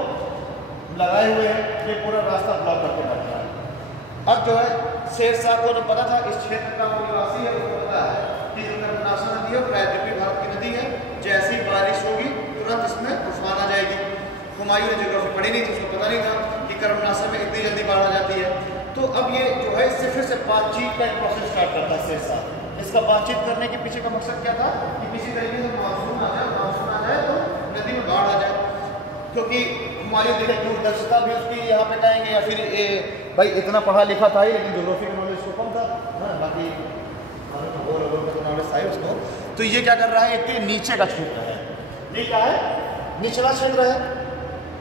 लगाए हुए हैं, ये पूरा रास्ता ब्लॉक करके बैठा है। अब जो है शेरशाह को जो पता था इस क्षेत्र का वो निवासी है, उसको पता है कि जो कर्मनाशा नदी है प्रायद्वीपीय भारत की नदी है, जैसी बारिश होगी तुरंत इसमें तूफान आ जाएगी। हुमायूं ने ज्योग्राफी पढ़ी नहीं थी, उसको पता नहीं था कि कर्मनाशा में इतनी जल्दी बाढ़ आ जाती है। तो अब ये जो है इससे फिर से बातचीत का एक प्रोसेस स्टार्ट करता है शेरशाह। इसका बातचीत करने के पीछे का मकसद क्या था कि किसी तरीके से मानसून आ जाए तो नदी में बाढ़ आ जाए, क्योंकि हुमायूं देखे दूरदर्शिता भी उसकी यहाँ पे कहेंगे, या फिर भाई इतना पढ़ा लिखा था ही लेकिन ज्योग्राफी का नॉलेज उसको कम था, बाकी नॉलेज था ही उसको। तो ये क्या कर रहा है, एक नीचे का क्षेत्र है, ये क्या है, निचला क्षेत्र है,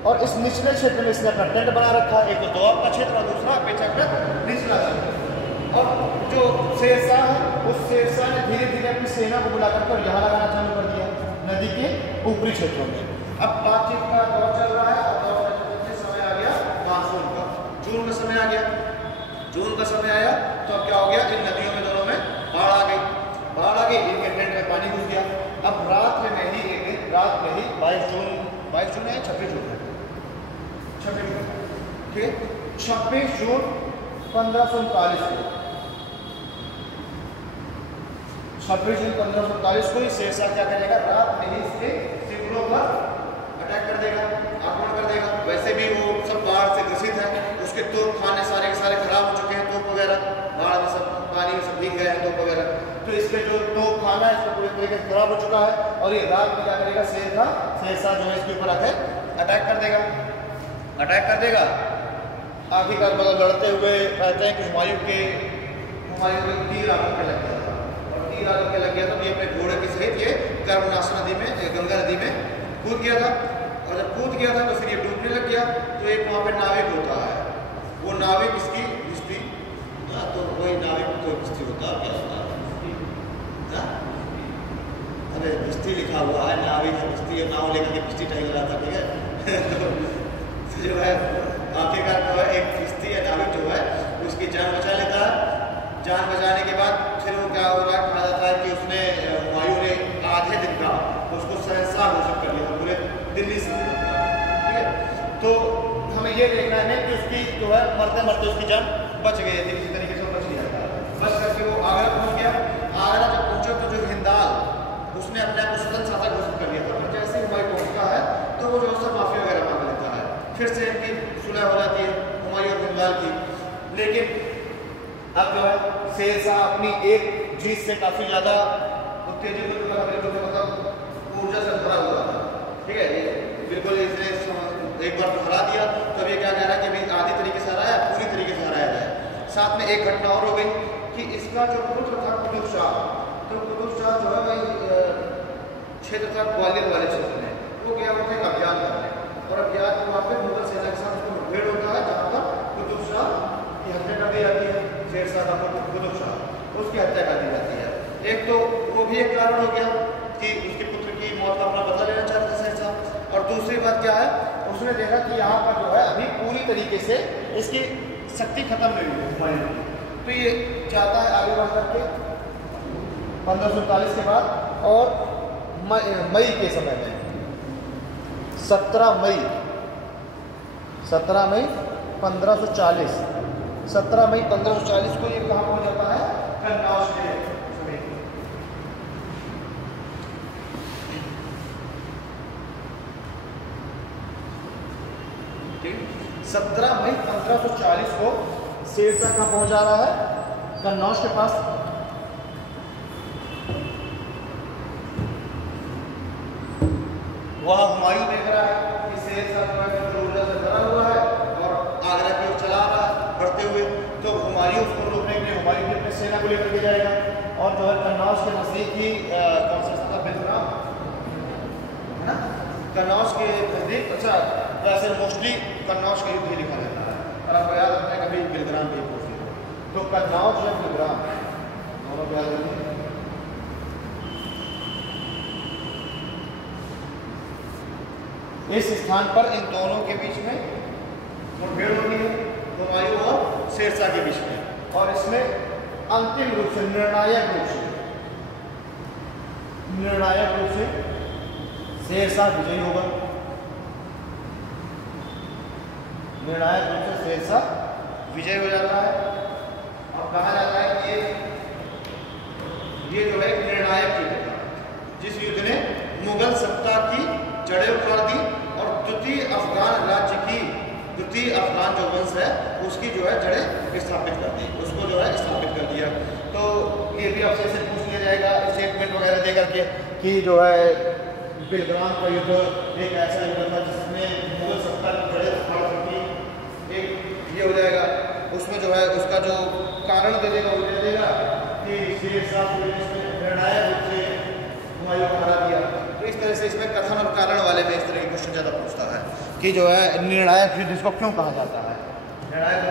और इस निचले क्षेत्र में इसने अपना टेंट बना रखा है। एक तो दोआब का क्षेत्र और दूसरा अपेक्षाकृत निचला क्षेत्र। और जो शेरशाह है उस शेरशाह ने धीरे धीरे अपनी सेना को बुला कर यहाँ लगाना चालू कर दिया नदी के ऊपरी क्षेत्रों में। अब बातचीत का दौर चल रहा है और दौर में समय आ गया मानसून का, जून का समय आ गया। जून का समय आया तो अब क्या हो गया, इन नदियों में दोनों में बाढ़ आ गई, इनके टेंट में पानी घुस गया। अब रात में ही 22 जून है 26 जून है, 26 जून, ठीक है, 26 जून 1539 को, 26 जून 1539 को शेरशाह क्या करेगा, रात में ही इसके शिविरों पर अटैक कर देगा, आक्रमण कर देगा। वैसे भी वो सब बाढ़ से ग्रसित है, उसके तोप खाने सारे के सारे खराब हो चुके हैं, तोप वगैरह बाढ़ में सब पानी में सब भीग गए हैं तोप वगैरह। तो इसके जो तोप खाना है इसका पूरी तरीके से खराब हो चुका है, और ये रात में क्या करेगा, शेरशाह जो है इसके ऊपर आकर अटैक कर देगा। आखिरकार मतलब लड़ते हुए कहते हैं कि हुमायूं के तीर आकर के लग गया था, और तीर आकर के लग गया तो ये अपने घोड़े के सहित ये कर्मनाशा नदी में, गंगा नदी में कूद गया था। और जब कूद गया था तो फिर ये डूबने लग गया। तो एक वहाँ पे नाविक होता है, वो नाविक इसकी भिस्ती, तो वही नाविक तो भिस्ती होता है, क्या होता है, अरे भिस्ती लिखा हुआ है, नाविक है भिस्ती, नाव लेकर के भिस्ती टहल रहा था, ठीक है। तो जो है आखिरकार जो है एक भिस्ती या नाविक जो है उसकी जान बचा लेता है। जान बचाने के बाद फिर वो क्या होगा, कहा जाता है कि उसने हुमायूं ने आधे दिन का उसको शहंशाह घोषित कर दिया पूरे दिल्ली से, ठीक है। तो हमें ये देखना है कि उसकी जो है मरते मरते उसकी जान बच गई थी, किसी तरीके से बच गया था, बच करके वो आगरा पहुँच गया। आगरा जब पहुँचे तो जो हिंदाल उसने अपने आप को स्वतंत्र शासक घोषित कर दिया था। फिर जैसे ही हुमायूं पहुँचता है तो वो जो है माफी वगैरह मांग लेता है, फिर से इनकी सुलह हो जाती है हुमायूं और हिंदाल की। लेकिन अब जो है शेरशाह अपनी एक जीत से काफ़ी ज़्यादा उत्तेजित हो चुका था, बिल्कुल मतलब ऊर्जा से भरा हुआ था, ठीक है। बिल्कुल इसने एक बार तो हरा दिया, तो अब ये क्या कह रहा है कि भाई आधी तरीके से हराया, पूरी तरीके से हराया जाए। साथ में एक घटना और हो गई कि इसका जो पुत्र था कुतुब शाह, तो कुतुब शाह जो है वही क्षेत्र था ग्वालियर वाले क्षेत्र में, वो गया होता है एक अभियान करने, और अभियान वहाँ पर मुगल सेना के साथ उसको मुठभेड़ होता है, जहाँ पर कुतुब शाह की हत्या कर दी जाती है, शेरशाह का कुतुब शाह उसकी हत्या कर दी जाती है। एक तो वो भी एक कारण हो गया कि उसके पुत्र की मौत का अपना बदला लेना चाहता था शेरशाह, और दूसरी बात क्या है, उसने देखा कि यहाँ पर जो है अभी पूरी तरीके से इसकी शक्ति खत्म नहीं हुई है, तो ये चाहता है आगे बढ़ करके 1539 के बाद और मई के समय में 17 मई 1540 17 मई 1540 को ये कहाँ पहुँच जाता है, कन्नौज के समीप। 17 मई 1540 को शेरशाह कहाँ पहुँच जा रहा है, कन्नौज के पास। वह हुमायूं देख रहा है कि शेरशाह जो है ऊर्जा से भरा हुआ है और आगरा की ओर चला रहा है बढ़ते हुए, तो हुमायूं उसको रोकने के लिए हुमायूं भी अपनी सेना को लेकर के जाएगा और जो है कन्नौज के नजदीक ही कौन सा था, बिलग्राम है ना, कन्नौज के नजदीक। अच्छा, वैसे मोस्टली कन्नौज का युद्ध ही लिखा जाता है, और आपको याद रखना है कभी बिलग्राम की पूछी तो कन्नौज या बिलग्राम दोनों याद रखिए। इस स्थान पर इन दोनों के बीच में मुठभेड़ होती है, हुमायूं और शेरशाह के बीच में, और इसमें अंतिम रूप से निर्णायक रूप से शेरशाह विजयी होगा। निर्णायक रूप से शेरशाह विजय हो जाता है। अब कहा जाता है कि ये जो है निर्णायक युद्ध था, जिस युद्ध ने मुगल सत्ता की जड़ें उखाड़ दी और द्वितीय अफगान जो वंश है उसकी जो है जड़ें स्थापित कर दी, उसको जो है स्थापित कर दिया। तो ये भी आपसे ऐसे पूछ लिया जाएगा स्टेटमेंट वगैरह दे करके कि जो है बिलग्राम का युद्ध एक ऐसा युद्ध था जिसमें मुगल सत्ता की जड़ें उखाड़ दी, एक ये हो जाएगा। उसमें जो है उसका जो कारण दे देगा वो दे देगा कि शेरशाह निर्णायक रूप से हुमायूं को हरा दिया। तो इस तरह से इसमें कथन और कारण वाले में इस तरह के क्वेश्चन ज़्यादा पूछता है कि जो है निर्णायक युद्ध इसको क्यों कहा जाता है, निर्णायक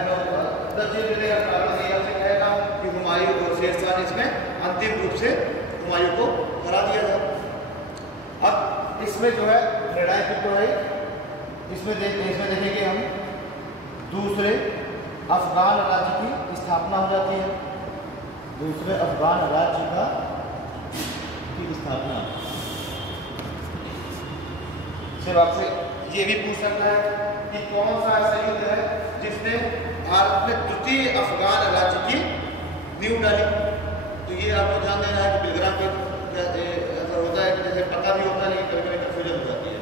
कहेगा कि हुमायूं और शेरशाह ने इसमें अंतिम रूप से हुमायूं को हरा दिया था। अब इसमें जो है निर्णायक युद्ध है, इसमें देखेंगे हम दूसरे अफगान राज्य की स्थापना हो जाती है, दूसरे अफगान राज्य की स्थापना। सिर्फ आपसे ये भी पूछ सकता है कि कौन सा ऐसा युद्ध है जिसने भारत में द्वितीय अफगान राज्य की नींव डाली। तो ये आपको ध्यान देना है कि बिलग्राम पे ऐसा होता है कि जैसे पता भी होता है लेकिन कभी कभी कंफ्यूजन हो जाती है,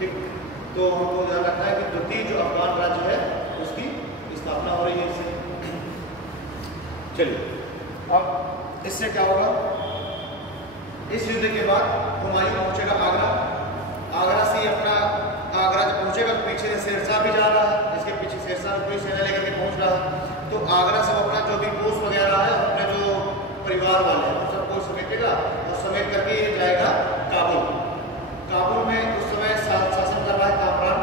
ठीक। तो हमको ध्यान रखना है कि द्वितीय जो अफगान राज्य है उसकी स्थापना हो रही है इससे। चलिए अब इससे क्या होगा, इस युद्ध के बाद हुमायूं पहुंचेगा आगरा, आगरा से अपना आगरा जब पहुंचेगा तो पीछे शेरशाह भी जा रहा है, इसके पीछे शेरशाह कोई सेना लेकर के पहुंच रहा है। तो आगरा से अपना जो भी पोस्ट वगैरह है अपने जो परिवार वाले हैं सबको समेटेगा और समेट करके ये जाएगा काबुल। काबुल में उस समय शासन कर रहा है कामरान।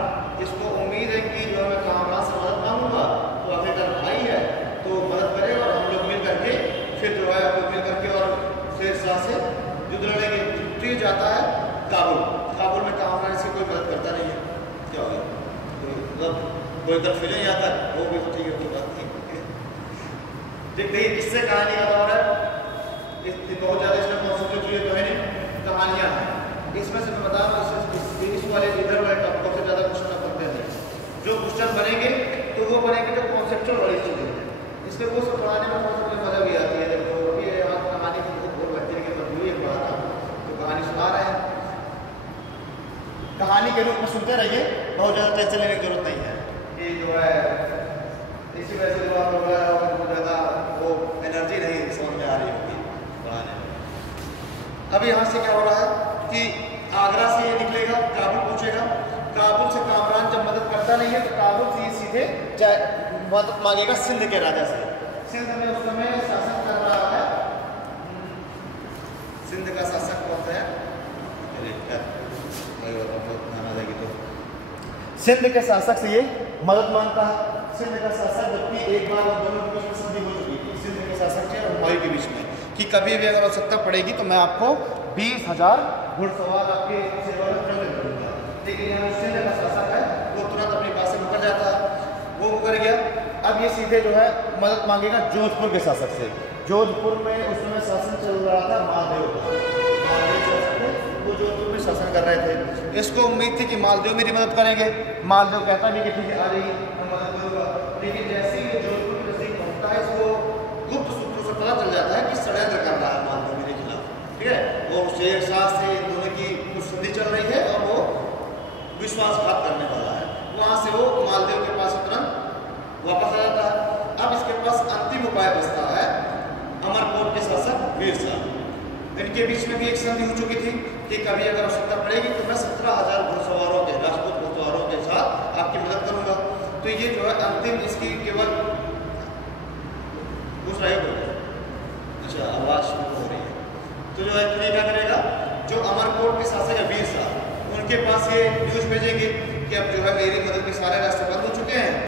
इसको उम्मीद है कि जो मैं कामरान से मदद मांगूंगा तो आखिरकार भाई है तो मदद करेगा और हम लोग मिल करके फिर जो है मिल करके और शेरशाह से युद्ध लड़ेंगे। तो जाता है काबुल, काबुल में कामरान से कोई मदद करता नहीं है, क्या हो गया तो मतलब कोई कन्फ्यूजन ही आता है, वो भी तो ठीक है तो बात नहीं। देखिए इससे कहानी का दौर है, बहुत ज़्यादा इसमें कॉन्सेप्ट जो है नहीं कहानियाँ हैं, इसमें से मैं बता रहा हूँ इंग्लिश वाले इधर वाले टॉपिक से ज़्यादा क्वेश्चन बनते हैं। जो क्वेश्चन बनेंगे तो वो बनेंगे जो कॉन्सेप्चुअल वाली चीज़ें हैं, इसलिए वो सब पढ़ाने में कॉन्सेप्ट मजा भी आती है। जब तो ये कहानी बहुत बच्चे के मजबूरी है पढ़ा था तो कहानी सुना रहे हैं, कहानी के रूप में सुनते रहिए, बहुत ज़्यादा टेंशन लेने की जरूरत नहीं है। ये जो है इसी वजह से जो आप लोग बहुत ज़्यादा वो एनर्जी नहीं समझ में आ रही होगी पढ़ाने में। अब यहाँ से क्या हो रहा है कि आगरा से ये निकलेगा, काबुल पहुँचेगा, काबुल से कामरान जब मदद करता नहीं है तो काबुल से सीधे मदद मांगेगा सिंध के राजा से। सिंध में उस समय शासन कर रहा है, सिंध का शासक कौन है, सिंध के शासक से ये मदद मांगता है। सिंध का शासक, जबकि एक बार और दोनों के बीच में संधि हो चुकी थी सिंध के शासक थे और हुमायूं के बीच में कि कभी भी अगर आवश्यकता पड़ेगी तो मैं आपको 20,000 घुड़सवार आपके सेवा में प्रेरित करूंगा। लेकिन यहाँ सिंध का शासक है वो तुरंत अपनी बात से मुकर जाता है, वो मुकर गया। अब ये सीधे जो है मदद मांगेगा जोधपुर के शासक से। जोधपुर में उस समय शासन चल रहा था मालदेव का, मालदेव शासक थे, वो जोधपुर में शासन कर रहे थे। इसको उम्मीद थी कि मालदेव मेरी मदद करेंगे। मालदेव कहता भी कि ठीक है आ जाइए मैं मदद करूँगा, लेकिन जैसे ही जोधपुर के नजदीक पहुँचता है इसको गुप्त सूत्रों से पता चल जाता है कि षड्यंत्र कर रहा है मालदेव मेरे खिलाफ, ठीक है। और शेर शाह से इन दोनों की कुछ संधि चल रही है और वो विश्वासघात करने वाला है। वहाँ से वो मालदेव के पास तुरंत वापस आ जाता है। अब इसके पास अंतिम उपाय बचता है अमरकोट के शासक वीर शाह। इनके बीच में भी एक संधि हो चुकी थी कि कभी अगर आवश्यकता पड़ेगी तो मैं 17,000 घुड़सवारों के, राजपूत घुड़सवारों के साथ आपकी मदद करूंगा। तो ये जो है अंतिम इसकी केवल पूछ रहे हो, अच्छा आवाज हो रही है, तो जो है ये क्या करेगा, जो अमरकोट के शासक है वीर शाह, उनके पास ये न्यूज भेजेंगे कि अब जो है मेरी मदद के सारे रास्ते बंद हो चुके हैं।